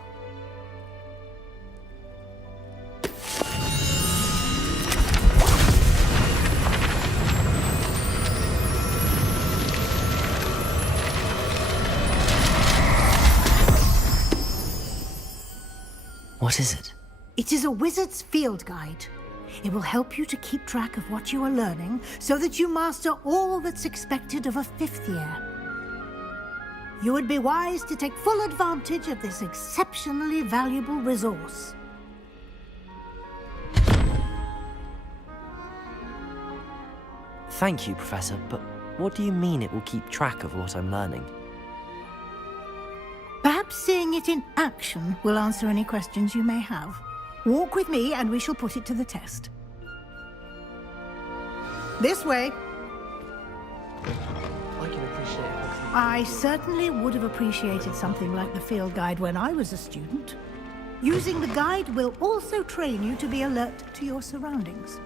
What is it? It is a wizard's field guide. It will help you to keep track of what you are learning so that you master all that's expected of a 5th year. You would be wise to take full advantage of this exceptionally valuable resource. Thank you, Professor, but what do you mean it will keep track of what I'm learning? Perhaps seeing it in action will answer any questions you may have. Walk with me and we shall put it to the test. This way. I can appreciate it. I certainly would have appreciated something like the field guide when I was a student. Using the guide will also train you to be alert to your surroundings.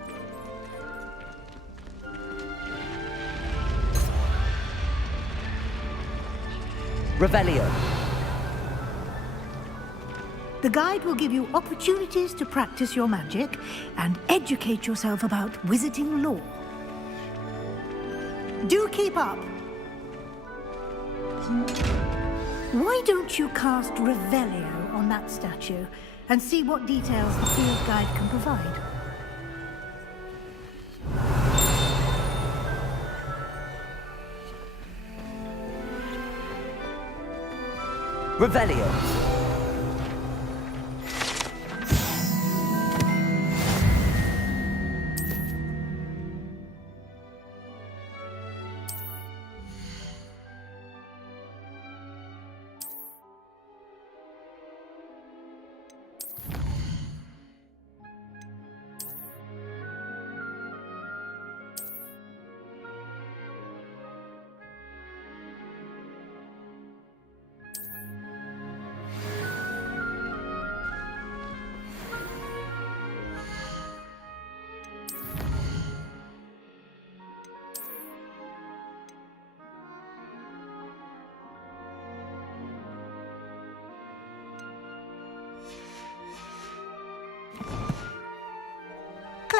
Revelio. The guide will give you opportunities to practice your magic and educate yourself about wizarding lore. Do keep up. Why don't you cast Revelio on that statue and see what details the field guide can provide? Revelio.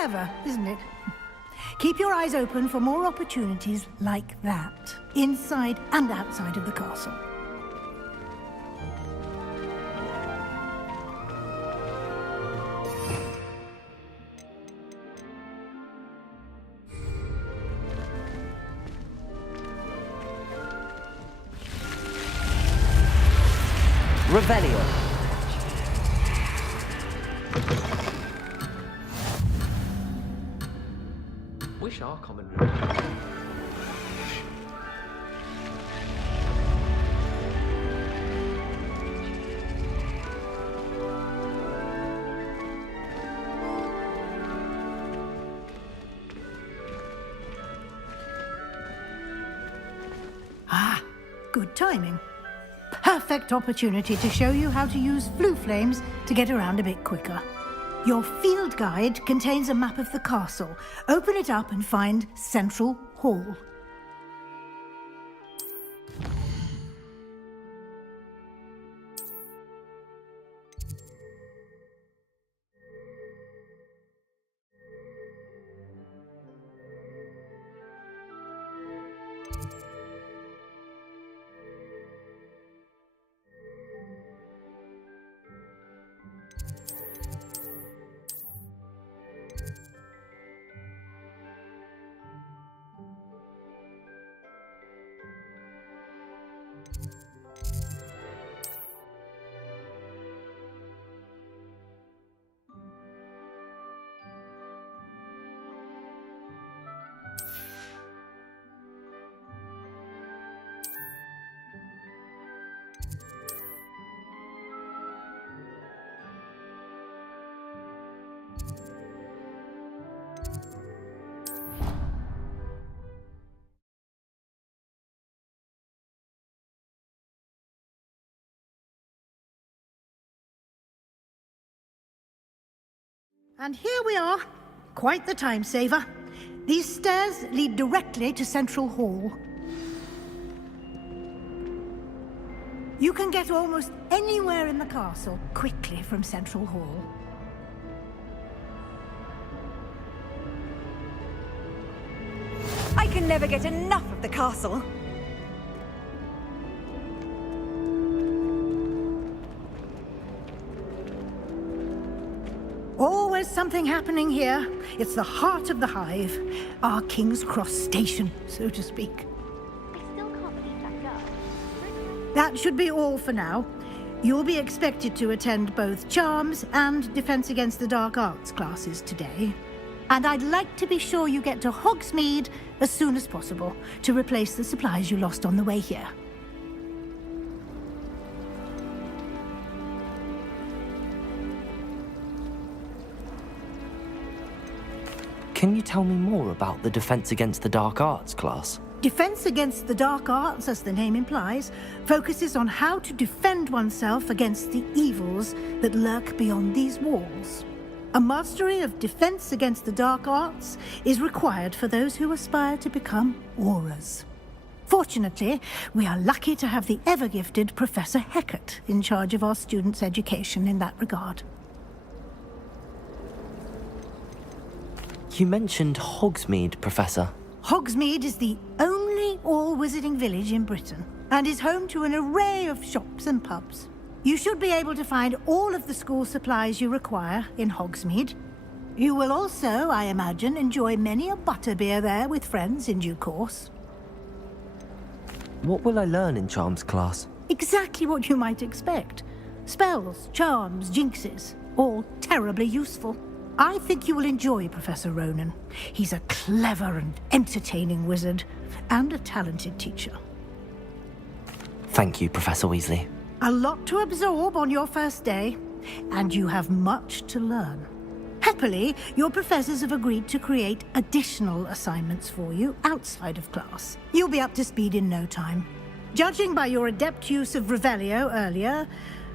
Clever, isn't it? Keep your eyes open for more opportunities like that, inside and outside of the castle. Revelio. Wish our common room. Ah, good timing. Perfect opportunity to show you how to use flue flames to get around a bit quicker. Your field guide contains a map of the castle. Open it up and find Central Hall. And here we are. Quite the time saver. These stairs lead directly to Central Hall. You can get almost anywhere in the castle quickly from Central Hall. I can never get enough of the castle. Always something happening here. It's the heart of the hive. Our King's Cross station, so to speak. I still can't believe that girl. That should be all for now. You'll be expected to attend both Charms and Defense Against the Dark Arts classes today. And I'd like to be sure you get to Hogsmeade as soon as possible to replace the supplies you lost on the way here. Can you tell me more about the Defense Against the Dark Arts class? Defense Against the Dark Arts, as the name implies, focuses on how to defend oneself against the evils that lurk beyond these walls. A mastery of Defense Against the Dark Arts is required for those who aspire to become Aurors. Fortunately, we are lucky to have the ever-gifted Professor Hecat in charge of our students' education in that regard. You mentioned Hogsmeade, Professor. Hogsmeade is the only all-wizarding village in Britain and is home to an array of shops and pubs. You should be able to find all of the school supplies you require in Hogsmeade. You will also, I imagine, enjoy many a butterbeer there with friends in due course. What will I learn in Charms class? Exactly what you might expect. Spells, charms, jinxes, all terribly useful. I think you will enjoy Professor Ronan. He's a clever and entertaining wizard, and a talented teacher. Thank you, Professor Weasley. A lot to absorb on your first day, and you have much to learn. Happily, your professors have agreed to create additional assignments for you outside of class. You'll be up to speed in no time. Judging by your adept use of Revelio earlier,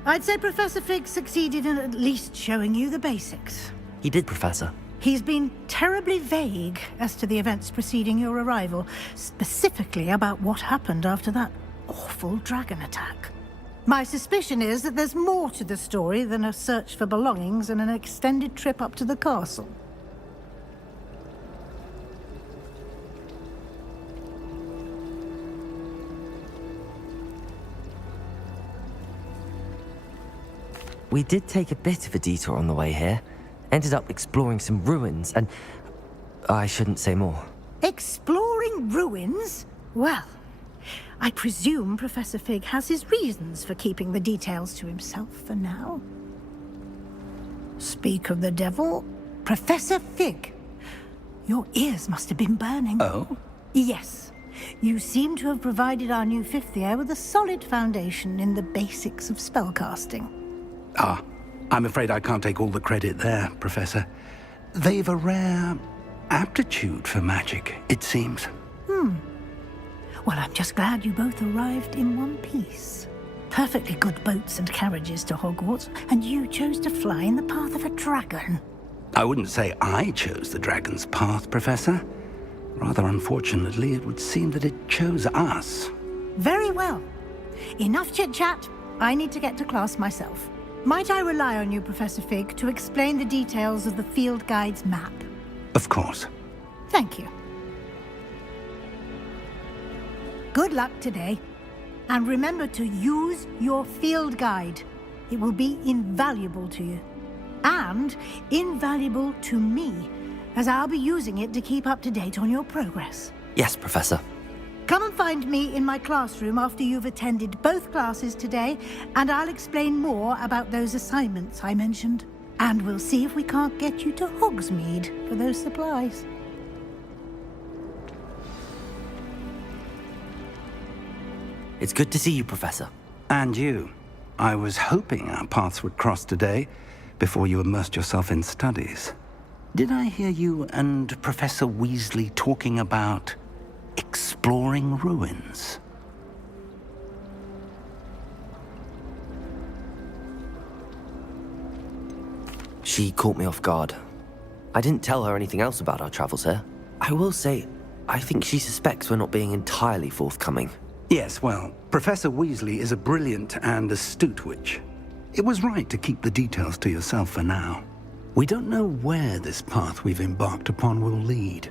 I'd say Professor Fig succeeded in at least showing you the basics. He did, Professor. He's been terribly vague as to the events preceding your arrival, specifically about what happened after that awful dragon attack. My suspicion is that there's more to the story than a search for belongings and an extended trip up to the castle. We did take a bit of a detour on the way here. Ended up exploring some ruins and... I shouldn't say more. Exploring ruins? Well, I presume Professor Fig has his reasons for keeping the details to himself for now. Speak of the devil, Professor Fig. Your ears must have been burning. Oh? Yes. You seem to have provided our new fifth year with a solid foundation in the basics of spellcasting. Ah, I'm afraid I can't take all the credit there, Professor. They've a rare aptitude for magic, it seems. Well, I'm just glad you both arrived in one piece. Perfectly good boats and carriages to Hogwarts, and you chose to fly in the path of a dragon. I wouldn't say I chose the dragon's path, Professor. Rather unfortunately, it would seem that it chose us. Very well. Enough chit-chat. I need to get to class myself. Might I rely on you, Professor Fig, to explain the details of the field guide's map? Of course. Thank you. Good luck today. And remember to use your field guide. It will be invaluable to you. And invaluable to me, as I'll be using it to keep up to date on your progress. Yes, Professor. Come and find me in my classroom after you've attended both classes today, and I'll explain more about those assignments I mentioned. And we'll see if we can't get you to Hogsmeade for those supplies. It's good to see you, Professor. And you. I was hoping our paths would cross today, before you immersed yourself in studies. Did I hear you and Professor Weasley talking about exploring ruins? She caught me off guard. I didn't tell her anything else about our travels here. I will say, I think she suspects we're not being entirely forthcoming. Yes, well, Professor Weasley is a brilliant and astute witch. It was right to keep the details to yourself for now. We don't know where this path we've embarked upon will lead.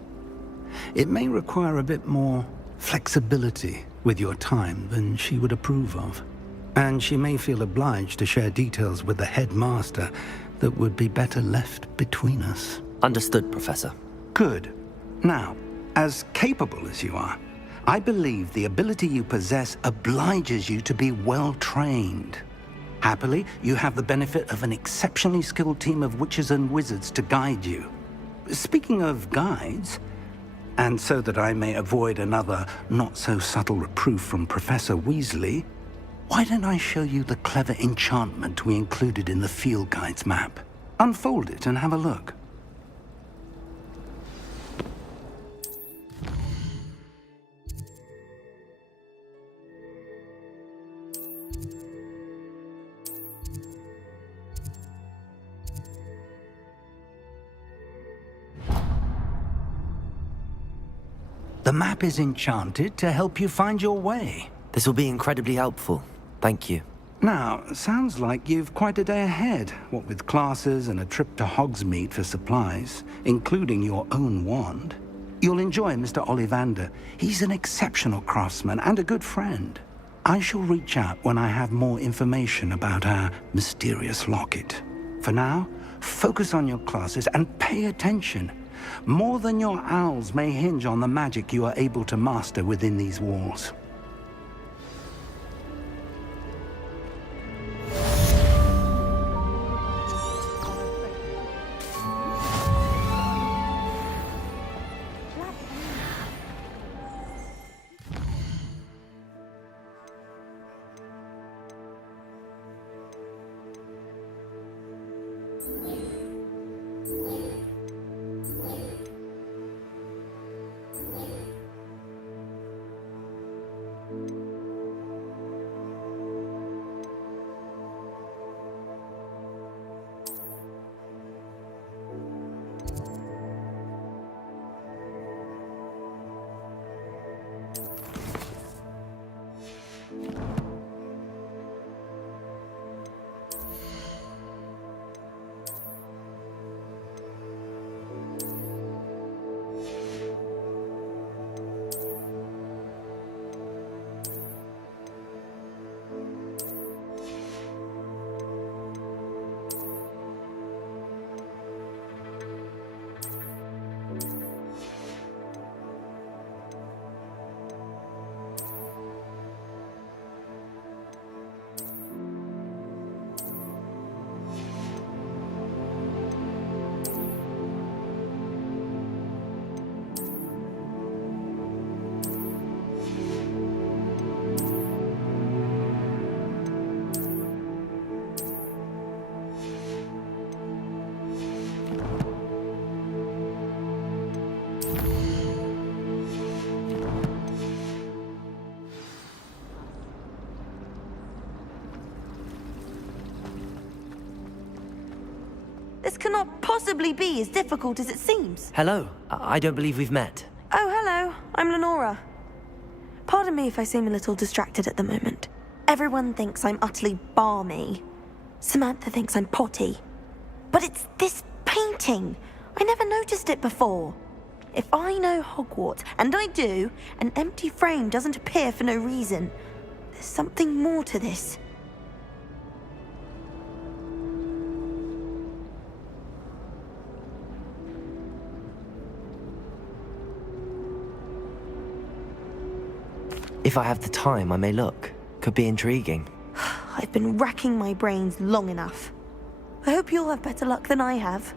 It may require a bit more flexibility with your time than she would approve of. And she may feel obliged to share details with the headmaster that would be better left between us. Understood, Professor. Good. Now, as capable as you are, I believe the ability you possess obliges you to be well-trained. Happily, you have the benefit of an exceptionally skilled team of witches and wizards to guide you. Speaking of guides, and so that I may avoid another not-so-subtle reproof from Professor Weasley, why don't I show you the clever enchantment we included in the field guide's map? Unfold it and have a look. The map is enchanted to help you find your way. This will be incredibly helpful. Thank you. Now, sounds like you've quite a day ahead, what with classes and a trip to Hogsmeade for supplies, including your own wand. You'll enjoy Mr. Ollivander. He's an exceptional craftsman and a good friend. I shall reach out when I have more information about our mysterious locket. For now, focus on your classes and pay attention. More than your owls may hinge on the magic you are able to master within these walls. This cannot possibly be as difficult as it seems. Hello. I don't believe we've met. Oh, hello. I'm Lenora. Pardon me if I seem a little distracted at the moment. Everyone thinks I'm utterly balmy. Samantha thinks I'm potty. But it's this painting. I never noticed it before. If I know Hogwarts, and I do, an empty frame doesn't appear for no reason. There's something more to this. If I have the time, I may look. Could be intriguing. I've been racking my brains long enough. I hope you'll have better luck than I have.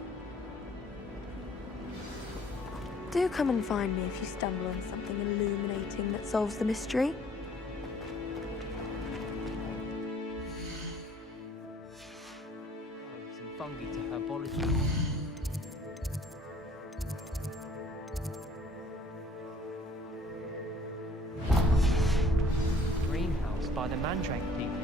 Do come and find me if you stumble on something illuminating that solves the mystery. Some fungi to herbology. Greenhouse by the Mandrake people.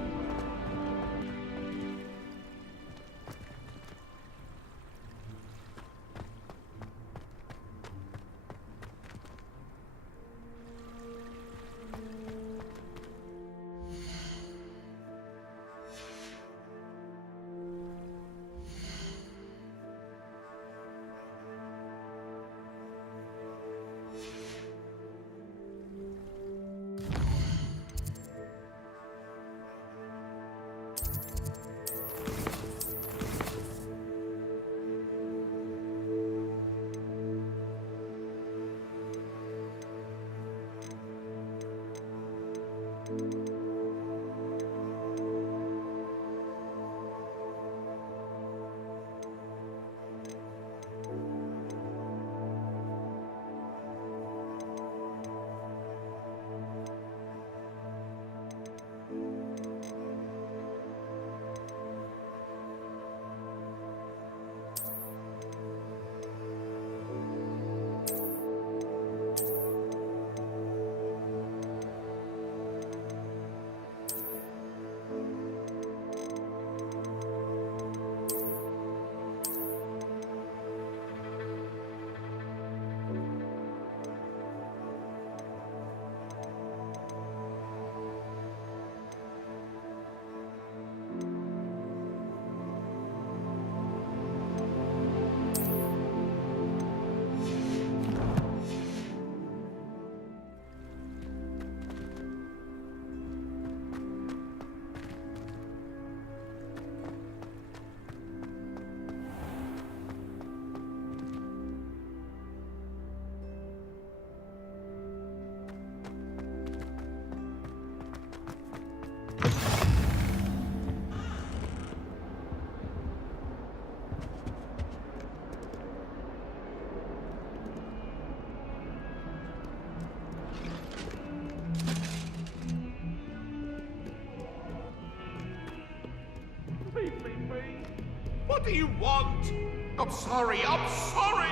What do you want? I'm sorry, I'm sorry!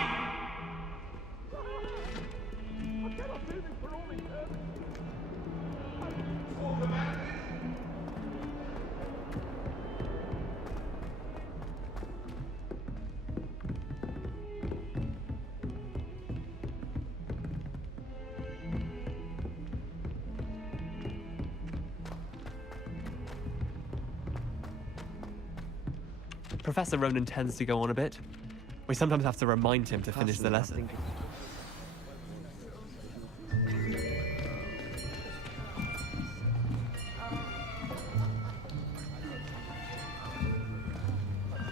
Professor Ronan tends to go on a bit. We sometimes have to remind him to finish the lesson.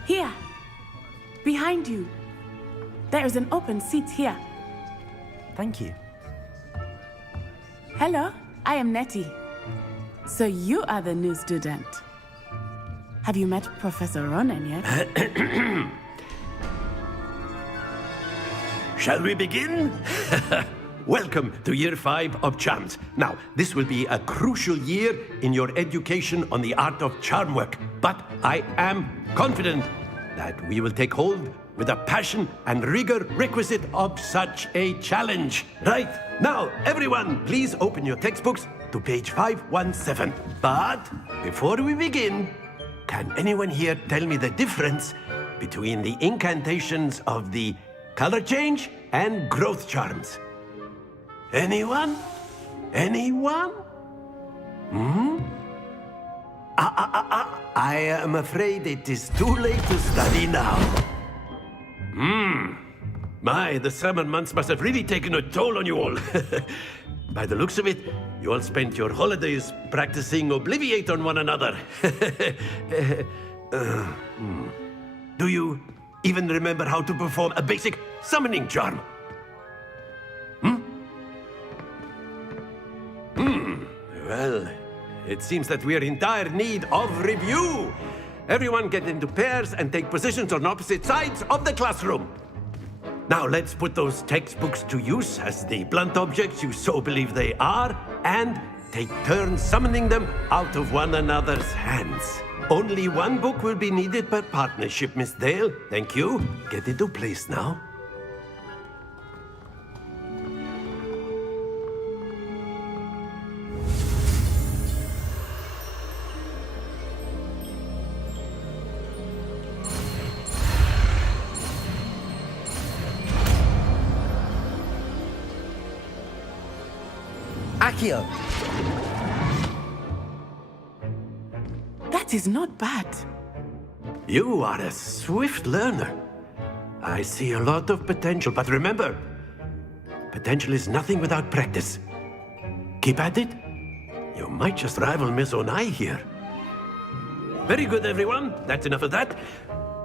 Here! Behind you! There is an open seat here. Thank you. Hello, I am Nettie. So you are the new student. Have you met Professor Ronan yet? Shall we begin? Welcome to Year 5 of Charms. Now, this will be a crucial year in your education on the art of charm work, but I am confident that we will take hold with the passion and rigor requisite of such a challenge. Right, now, everyone, please open your textbooks to page 517. But before we begin, can anyone here tell me the difference between the incantations of the color change and growth charms. Anyone? Anyone? Hmm? I am afraid it is too late to study now. My, the summer months must have really taken a toll on you all. By the looks of it, you all spent your holidays practicing Obliviate on one another. Do you even remember how to perform a basic summoning charm? Well, it seems that we are in dire need of review. Everyone get into pairs and take positions on opposite sides of the classroom. Now let's put those textbooks to use as the blunt objects you so believe they are, and take turns summoning them out of one another's hands. Only one book will be needed per partnership, Miss Dale. Thank you. Get into place now. Akio. That is not bad. You are a swift learner. I see a lot of potential, but remember, potential is nothing without practice. Keep at it. You might just rival Miss Onai here. Very good, everyone. That's enough of that.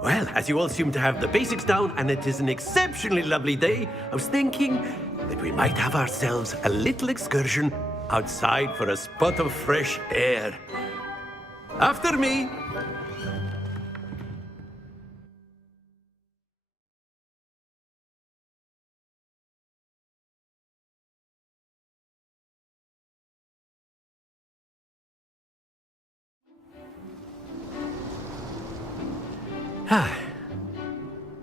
Well, as you all seem to have the basics down, and it is an exceptionally lovely day, I was thinking that we might have ourselves a little excursion outside for a spot of fresh air. After me.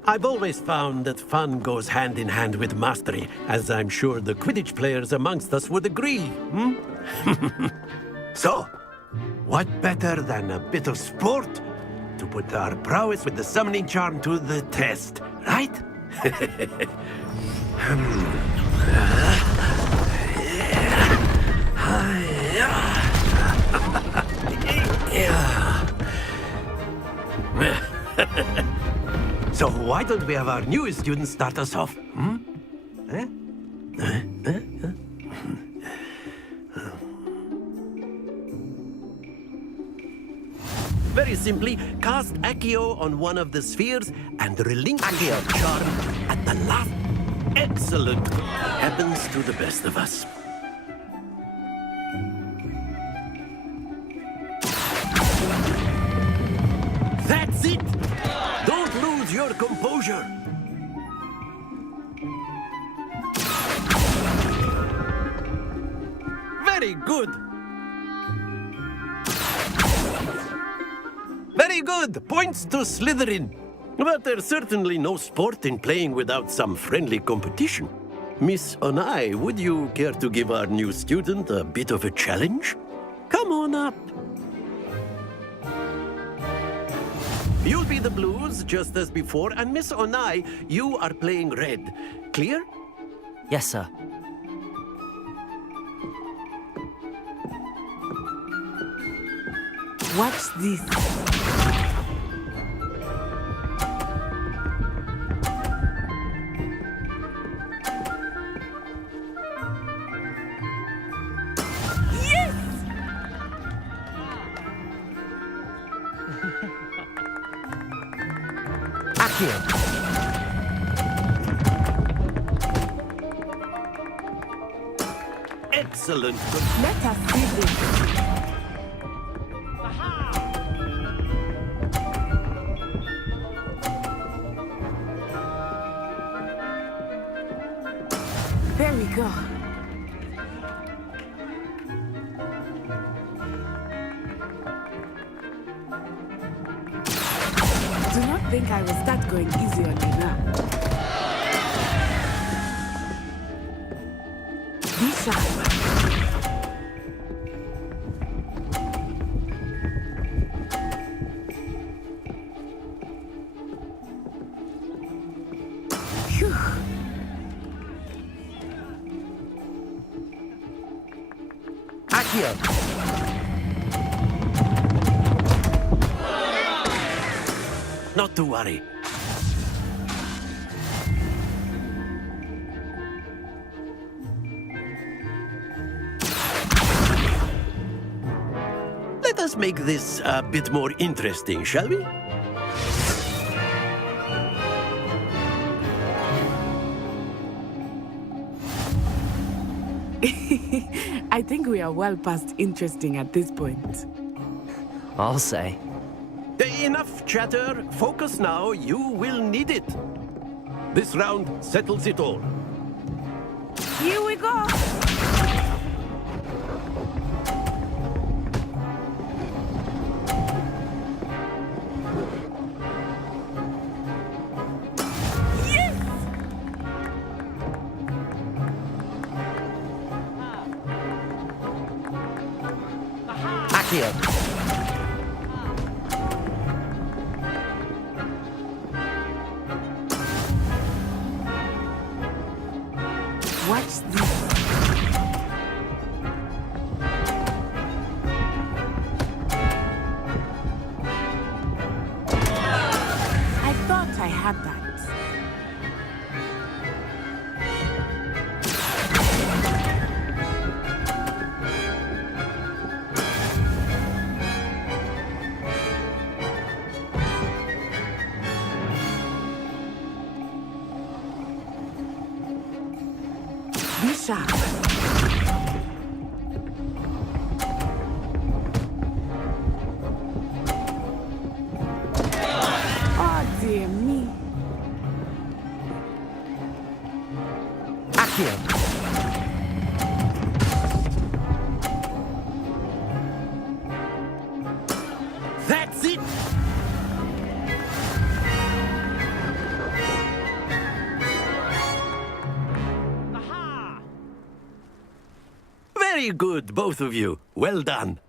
I've always found that fun goes hand in hand with mastery, as I'm sure the Quidditch players amongst us would agree, So, what better than a bit of sport to put our prowess with the summoning charm to the test, right? So why don't we have our newest student start us off? Very simply, cast Accio on one of the spheres and relinquish your charm at the last. Excellent. Happens to the best of us. That's it! Don't lose your composure! Very good! Very good! Points to Slytherin! But there's certainly no sport in playing without some friendly competition. Miss Onai, would you care to give our new student a bit of a challenge? Come on up. You'll be the blues, just as before, and Miss Onai, you are playing red. Clear? Yes, sir. Watch this. Excellent. Let us see this. There we go. Do not think I will start going easy on you now. Be sharp. Accio! Not to worry. Let us make this a bit more interesting, shall we? I think we are well past interesting at this point. I'll say. Enough chatter. Focus now. You will need it. This round settles it all. Here we go! Accio! Watch this. I thought I had that. Be sharp. Oh, dear me. Accio! That's it! Very good, both of you. Well done.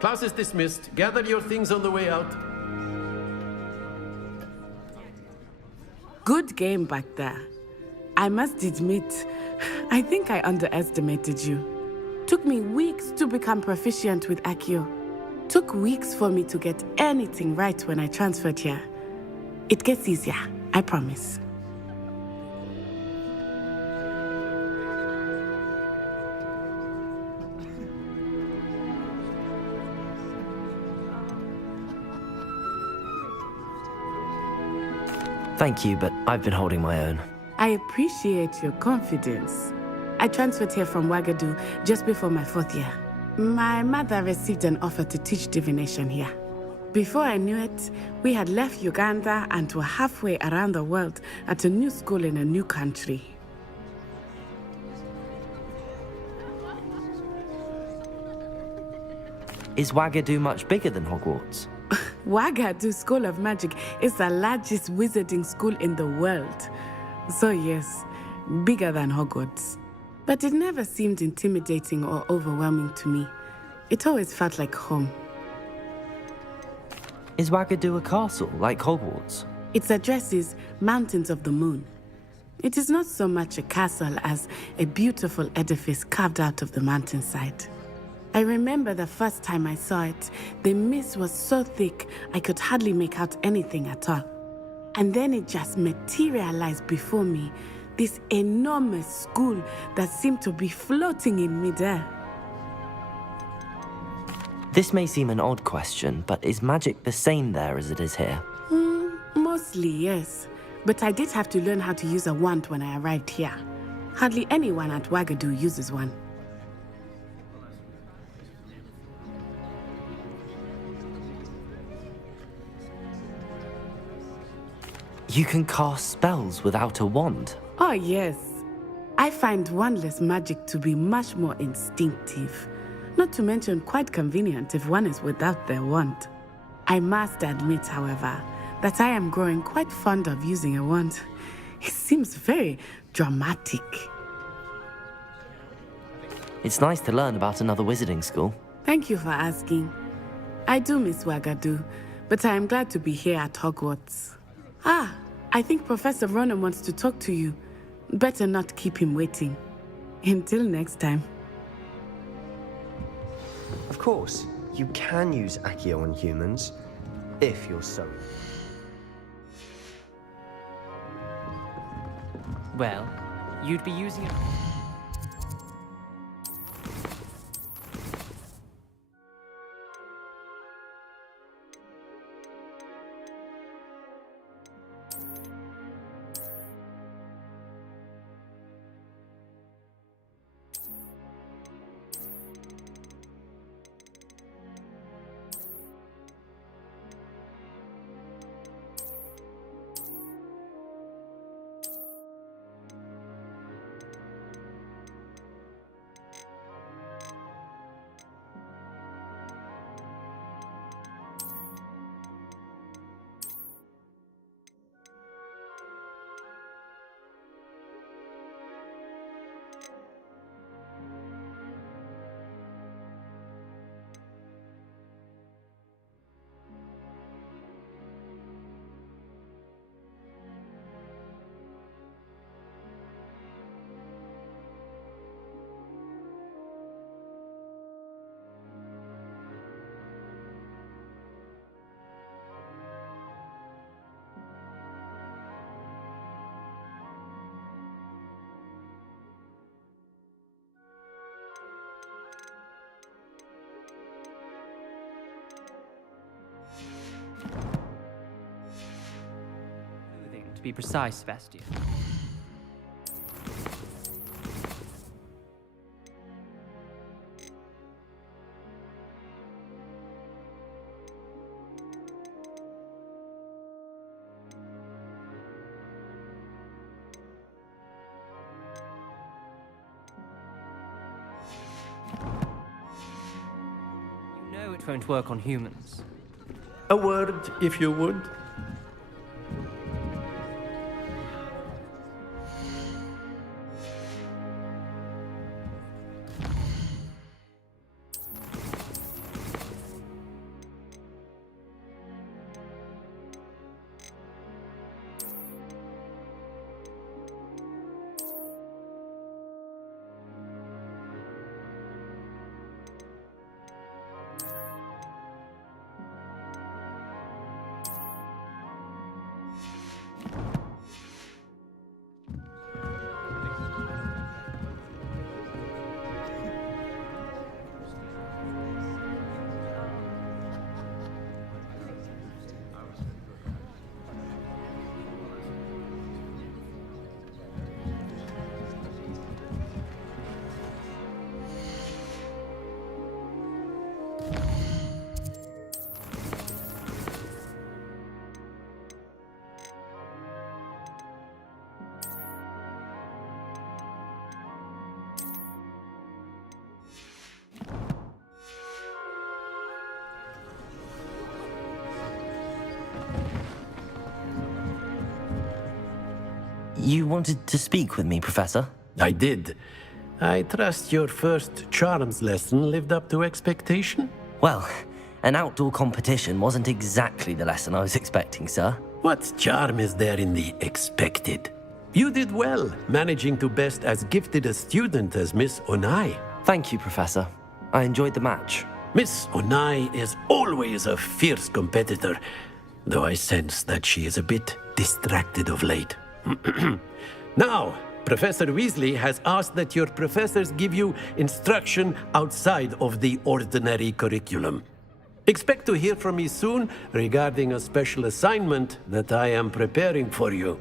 Class is dismissed. Gather your things on the way out. Good game back there. I must admit, I think I underestimated you. Took me weeks to become proficient with Accio. Took weeks for me to get anything right when I transferred here. It gets easier, I promise. Thank you, but I've been holding my own. I appreciate your confidence. I transferred here from Wagadu just before my 4th year. My mother received an offer to teach divination here. Before I knew it, we had left Uganda and were halfway around the world at a new school in a new country. Is Wagadu much bigger than Hogwarts? Wagadu School of Magic is the largest wizarding school in the world. So yes, bigger than Hogwarts. But it never seemed intimidating or overwhelming to me. It always felt like home. Is Wagadu a castle, like Hogwarts? Its address is Mountains of the Moon. It is not so much a castle as a beautiful edifice carved out of the mountainside. I remember the first time I saw it, the mist was so thick I could hardly make out anything at all. And then it just materialized before me, this enormous school that seemed to be floating in midair. This may seem an odd question, but is magic the same there as it is here? Mostly, yes. But I did have to learn how to use a wand when I arrived here. Hardly anyone at Wagadu uses one. You can cast spells without a wand? Oh, yes. I find wandless magic to be much more instinctive. Not to mention quite convenient if one is without their wand. I must admit, however, that I am growing quite fond of using a wand. It seems very dramatic. It's nice to learn about another wizarding school. Thank you for asking. I do miss Wagadu, but I am glad to be here at Hogwarts. Ah, I think Professor Ronan wants to talk to you. Better not keep him waiting. Until next time. Of course, you can use Accio on humans, if you're so... Well, you'd be using it... To be precise, Vestia. You know it won't work on humans. A word, if you would. You wanted to speak with me, Professor? I did. I trust your first charms lesson lived up to expectation? Well, an outdoor competition wasn't exactly the lesson I was expecting, sir. What charm is there in the expected? You did well, managing to best as gifted a student as Miss Onai. Thank you, Professor. I enjoyed the match. Miss Onai is always a fierce competitor, though I sense that she is a bit distracted of late. Now, Professor Weasley has asked that your professors give you instruction outside of the ordinary curriculum. Expect to hear from me soon regarding a special assignment that I am preparing for you.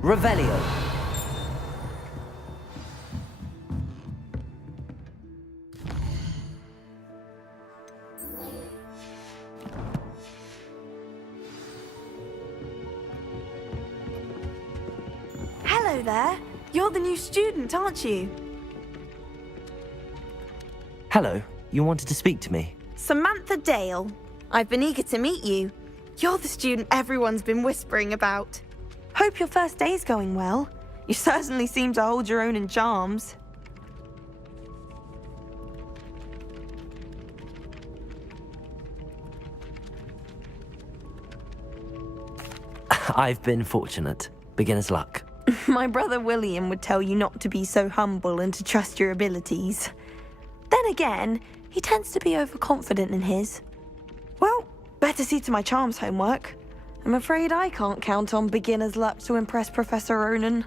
Revelio. Hello there. You're the new student, aren't you? Hello, you wanted to speak to me? Samantha Dale. I've been eager to meet you. You're the student everyone's been whispering about. Hope your first day's going well. You certainly seem to hold your own in charms. I've been fortunate. Beginner's luck. My brother William would tell you not to be so humble and to trust your abilities. Then again, he tends to be overconfident in his. Well, better see to my charms homework. I'm afraid I can't count on beginner's luck to impress Professor Ronan.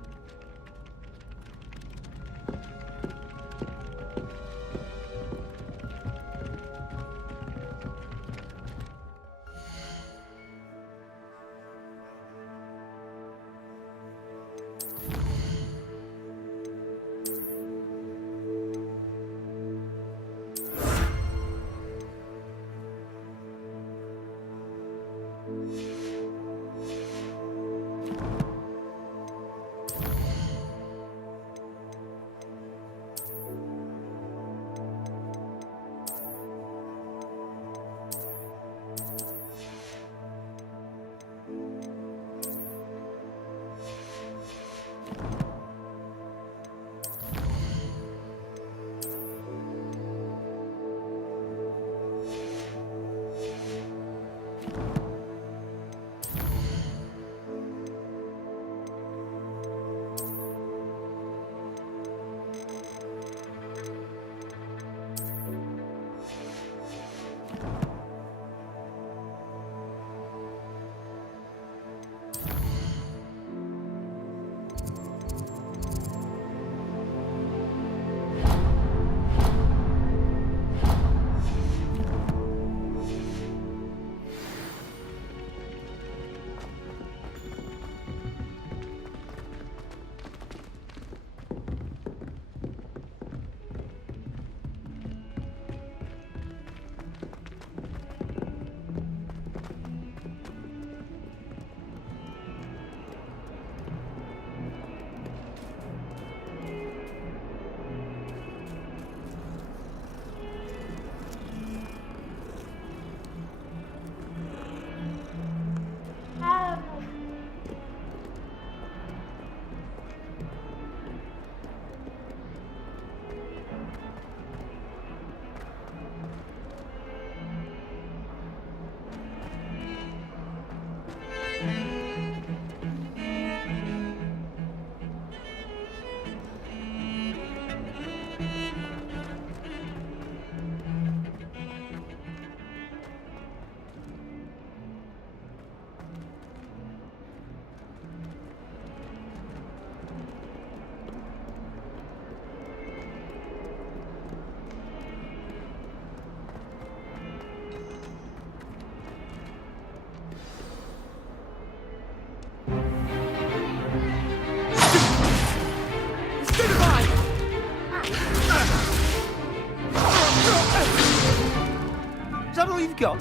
Is that all you've got?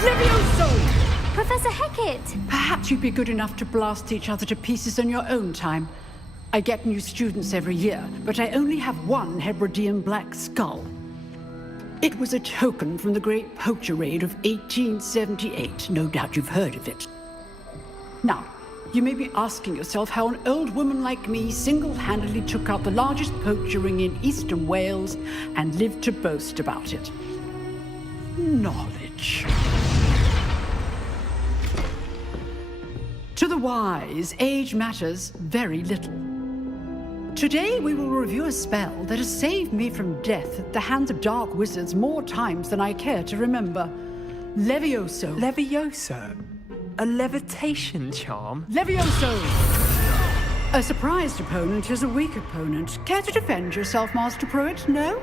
Levioso! Professor Hecat! Perhaps you'd be good enough to blast each other to pieces in your own time. I get new students every year, but I only have one Hebridean black skull. It was a token from the Great Poacher Raid of 1878. No doubt you've heard of it. Now, you may be asking yourself how an old woman like me single-handedly took out the largest poacher ring in eastern Wales and lived to boast about it. Knowledge. To the wise, age matters very little. Today we will review a spell that has saved me from death at the hands of dark wizards more times than I care to remember. Levioso. Levioso? A levitation charm? Levioso! A surprised opponent is a weak opponent. Care to defend yourself, Master Pruitt? No?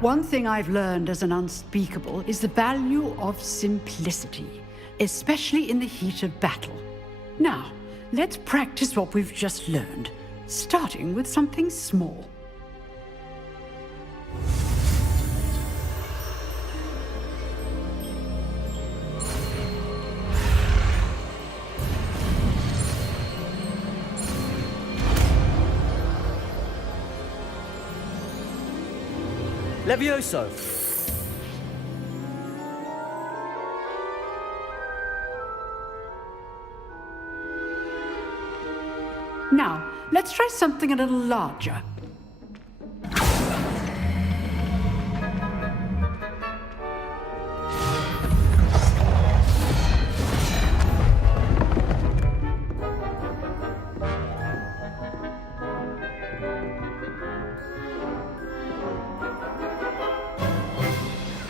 One thing I've learned as an unspeakable is the value of simplicity, especially in the heat of battle. Now, let's practice what we've just learned, starting with something small. Levioso! Now, let's try something a little larger.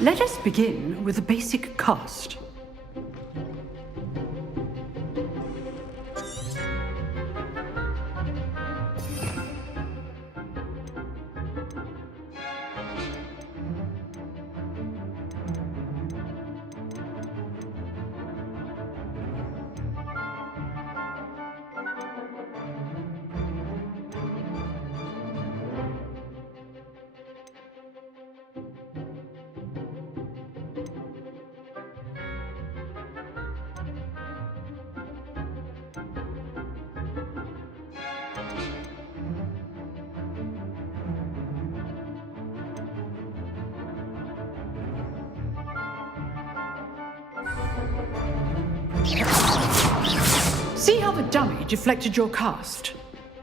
Let us begin with the basic cast. See how the dummy deflected your cast?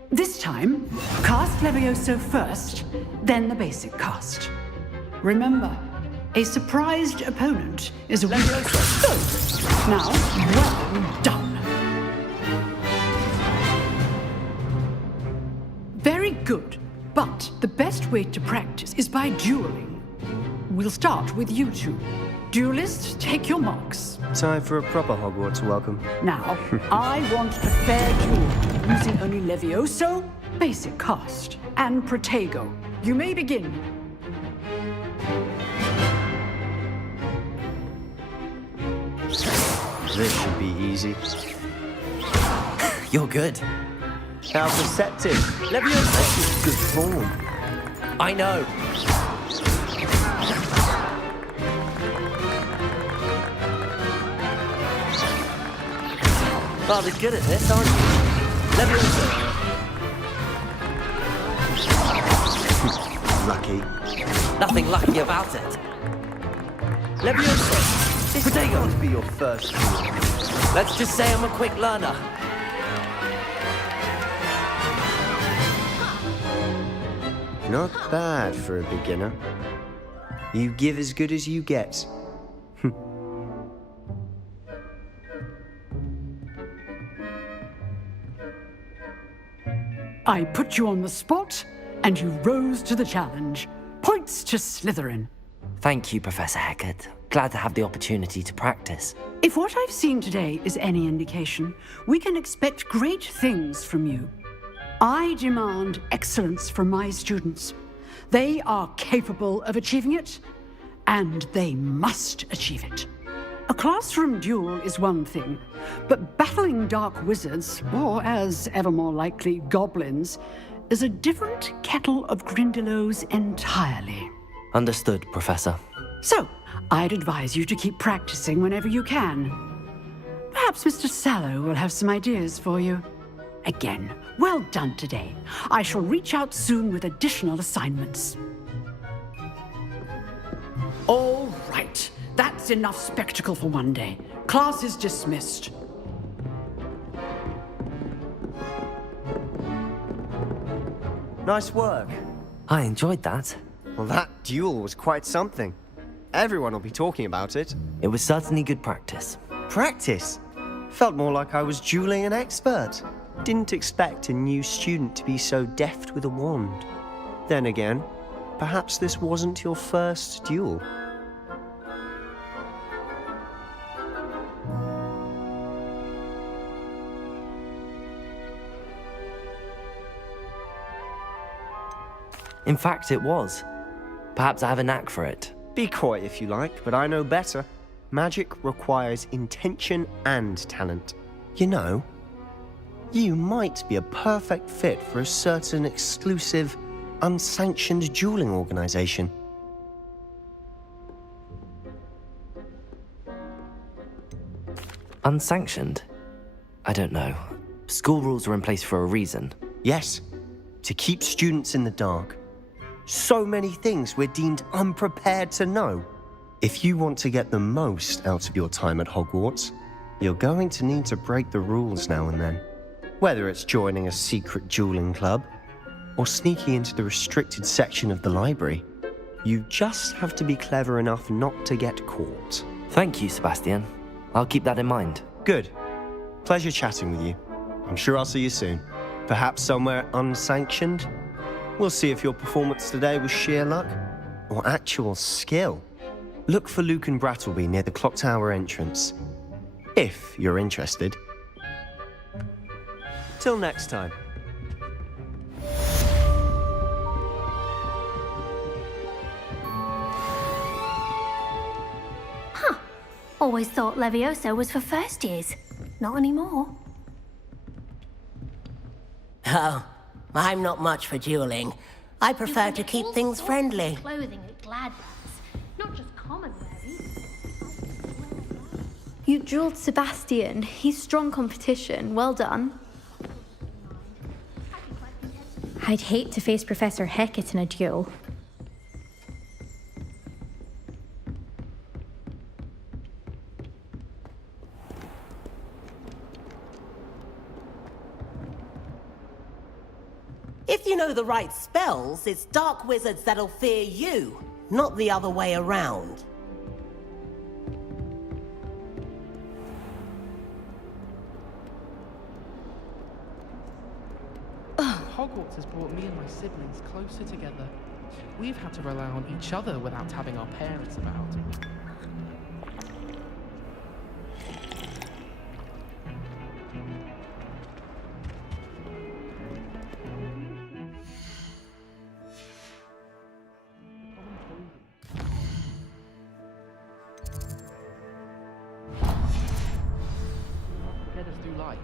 This time, cast Levioso first, then the basic cast. Remember, a surprised opponent is a Levioso. Now, well done. Very good, but the best way to practice is by dueling. We'll start with you two. Duelists, take your marks. Time for a proper Hogwarts welcome. Now, I want a fair duel, using only Levioso, basic cast, and Protego. You may begin. This should be easy. You're good. How perceptive. Levioso! This is good form. I know. Rather good at this, aren't you? Levioso! Lucky. Nothing lucky about it. Levioso! This can't be your first duel. Let's just say I'm a quick learner. Not bad for a beginner. You give as good as you get. I put you on the spot, and you rose to the challenge. Points to Slytherin. Thank you, Professor Hecat. Glad to have the opportunity to practice. If what I've seen today is any indication, we can expect great things from you. I demand excellence from my students. They are capable of achieving it, and they must achieve it. A classroom duel is one thing, but battling dark wizards, or as ever more likely, goblins, is a different kettle of Grindylows entirely. Understood, Professor. So, I'd advise you to keep practicing whenever you can. Perhaps Mr. Sallow will have some ideas for you. Again, well done today. I shall reach out soon with additional assignments. All right. That's enough spectacle for one day. Class is dismissed. Nice work. I enjoyed that. Well, that duel was quite something. Everyone will be talking about it. It was certainly good practice. Practice? Felt more like I was dueling an expert. Didn't expect a new student to be so deft with a wand. Then again, perhaps this wasn't your first duel. In fact, it was. Perhaps I have a knack for it. Be coy if you like, but I know better. Magic requires intention and talent. You know, you might be a perfect fit for a certain exclusive, unsanctioned dueling organization. Unsanctioned? I don't know. School rules are in place for a reason. Yes, to keep students in the dark. So many things we're deemed unprepared to know. If you want to get the most out of your time at Hogwarts, you're going to need to break the rules now and then. Whether it's joining a secret dueling club, or sneaking into the restricted section of the library, you just have to be clever enough not to get caught. Thank you, Sebastian. I'll keep that in mind. Good. Pleasure chatting with you. I'm sure I'll see you soon. Perhaps somewhere unsanctioned? We'll see if your performance today was sheer luck or actual skill. Look for Luke and Brattleby near the clock tower entrance, if you're interested. Till next time. Always thought Levioso was for first years. Not anymore. Oh, I'm not much for dueling. I prefer to keep things friendly. Clothing at Gladlands, not just common wearing. You dueled Sebastian. He's strong competition. Well done. I'd hate to face Professor Hecat in a duel. If you know the right spells, it's dark wizards that'll fear you, not the other way around. Hogwarts has brought me and my siblings closer together. We've had to rely on each other without having our parents about. Get us through life.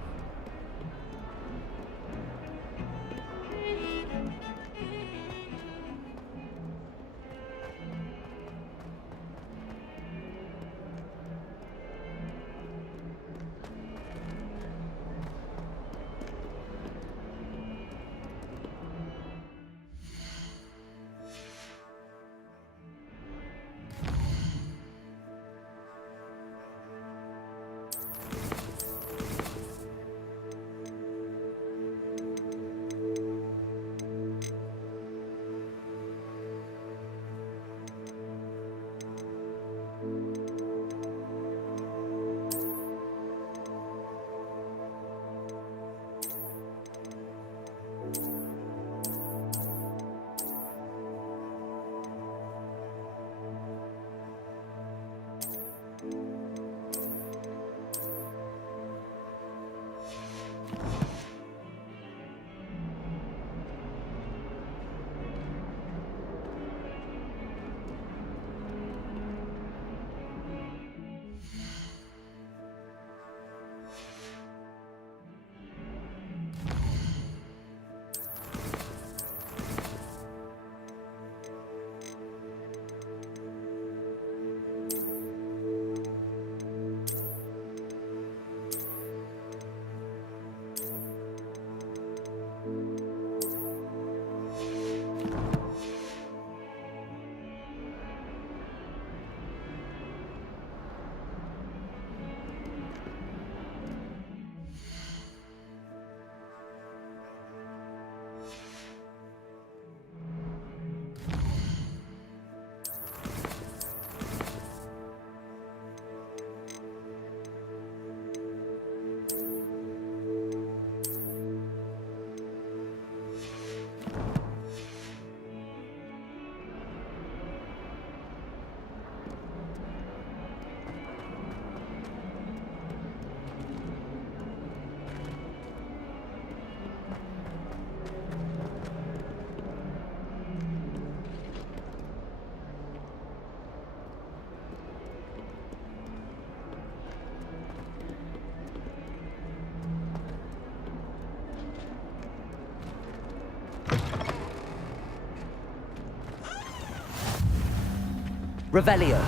Revelio.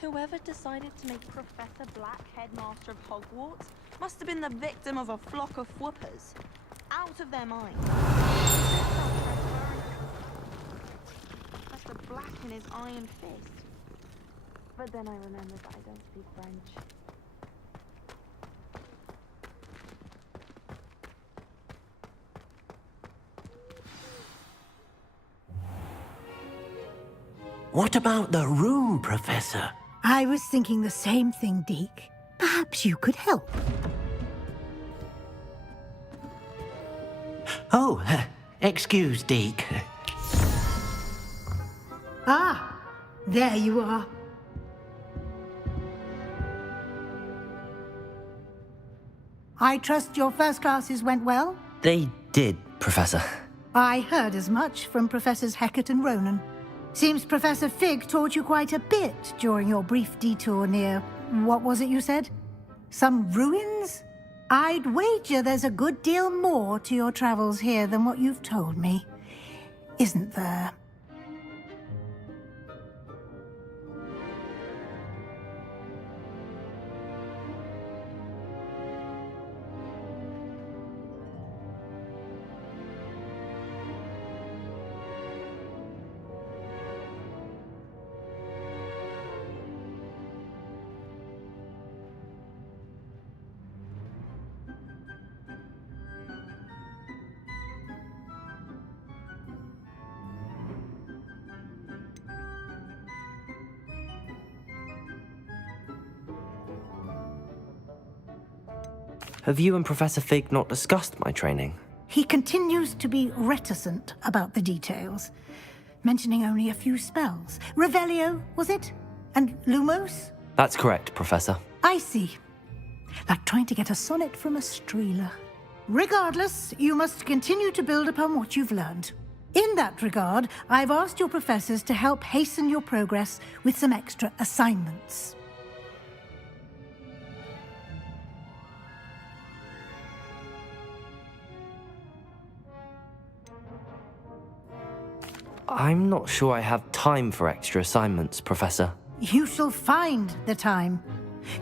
Whoever decided to make Professor Black headmaster of Hogwarts must have been the victim of a flock of whoopers. out of their minds. That's the black in his iron fist. But then I remembered that I don't speak French. What about the room, Professor? I was thinking the same thing, Deke. Perhaps you could help. Oh, excuse, Deke. Ah, there you are. I trust your first classes went well? They did, Professor. I heard as much from Professors Hecat and Ronan. Seems Professor Fig taught you quite a bit during your brief detour near... what was it you said? Some ruins? I'd wager there's a good deal more to your travels here than what you've told me. Isn't there? Have you and Professor Fig not discussed my training? He continues to be reticent about the details, mentioning only a few spells. Revelio, was it? And Lumos? That's correct, Professor. I see. Like trying to get a sonnet from a streeler. Regardless, you must continue to build upon what you've learned. In that regard, I've asked your professors to help hasten your progress with some extra assignments. I'm not sure I have time for extra assignments, Professor. You shall find the time.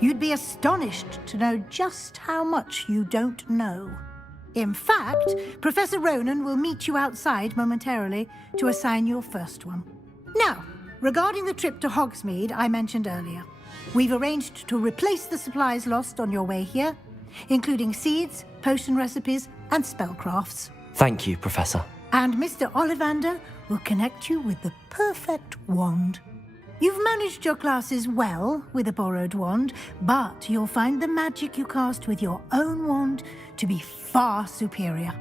You'd be astonished to know just how much you don't know. In fact, Professor Ronan will meet you outside momentarily to assign your first one. Now, regarding the trip to Hogsmeade I mentioned earlier, we've arranged to replace the supplies lost on your way here, including seeds, potion recipes, and spellcrafts. Thank you, Professor. And Mr. Ollivander will connect you with the perfect wand. You've managed your classes well with a borrowed wand, but you'll find the magic you cast with your own wand to be far superior.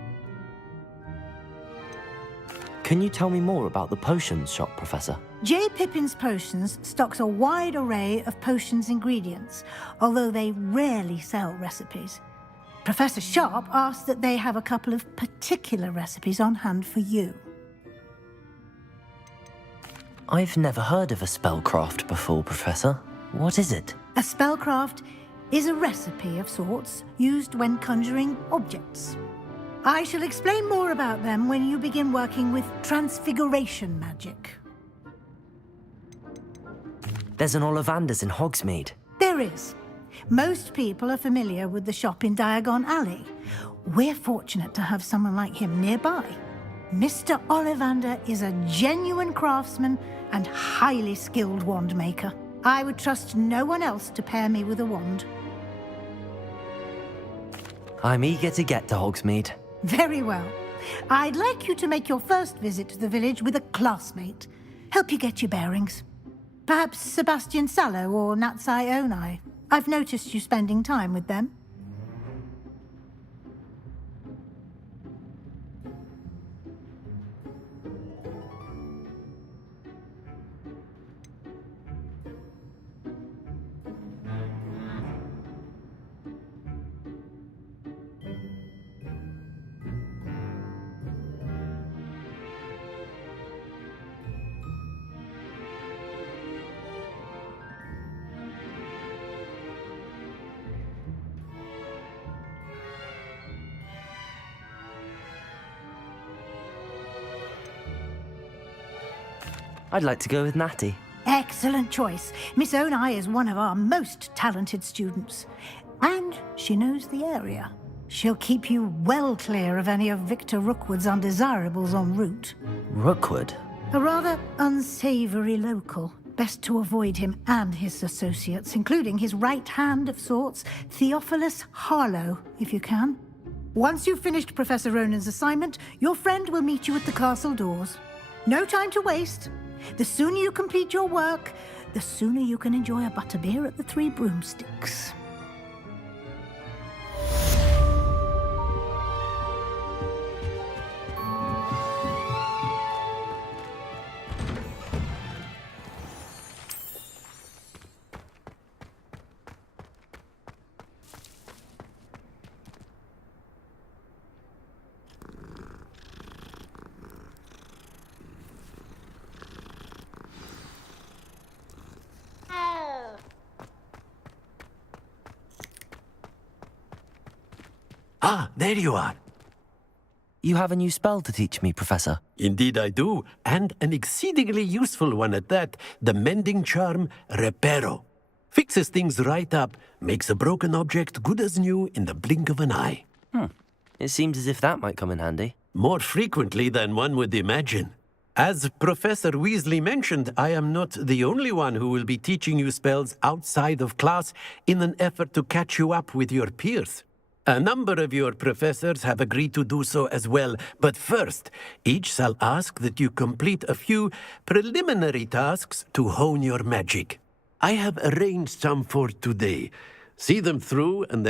Can you tell me more about the potions shop, Professor? J. Pippin's Potions stocks a wide array of potions ingredients, although they rarely sell recipes. Professor Sharp asked that they have a couple of particular recipes on hand for you. I've never heard of a spellcraft before, Professor. What is it? A spellcraft is a recipe of sorts used when conjuring objects. I shall explain more about them when you begin working with transfiguration magic. There's an Ollivander's in Hogsmeade. There is. Most people are familiar with the shop in Diagon Alley. We're fortunate to have someone like him nearby. Mr. Ollivander is a genuine craftsman and highly skilled wand maker. I would trust no one else to pair me with a wand. I'm eager to get to Hogsmeade. Very well. I'd like you to make your first visit to the village with a classmate. Help you get your bearings. Perhaps Sebastian Sallow or Natsai Onai. I've noticed you spending time with them. I'd like to go with Natty. Excellent choice. Miss Onai is one of our most talented students. And she knows the area. She'll keep you well clear of any of Victor Rookwood's undesirables en route. Rookwood? A rather unsavory local. Best to avoid him and his associates, including his right hand of sorts, Theophilus Harlow, if you can. Once you've finished Professor Ronan's assignment, your friend will meet you at the castle doors. No time to waste. The sooner you complete your work, the sooner you can enjoy a butterbeer at the Three Broomsticks. Ah, there you are. You have a new spell to teach me, Professor. Indeed I do, and an exceedingly useful one at that. The mending charm, Reparo. Fixes things right up, makes a broken object good as new in the blink of an eye. It seems as if that might come in handy. More frequently than one would imagine. As Professor Weasley mentioned, I am not the only one who will be teaching you spells outside of class in an effort to catch you up with your peers. A number of your professors have agreed to do so as well, but first, each shall ask that you complete a few preliminary tasks to hone your magic. I have arranged some for today. See them through and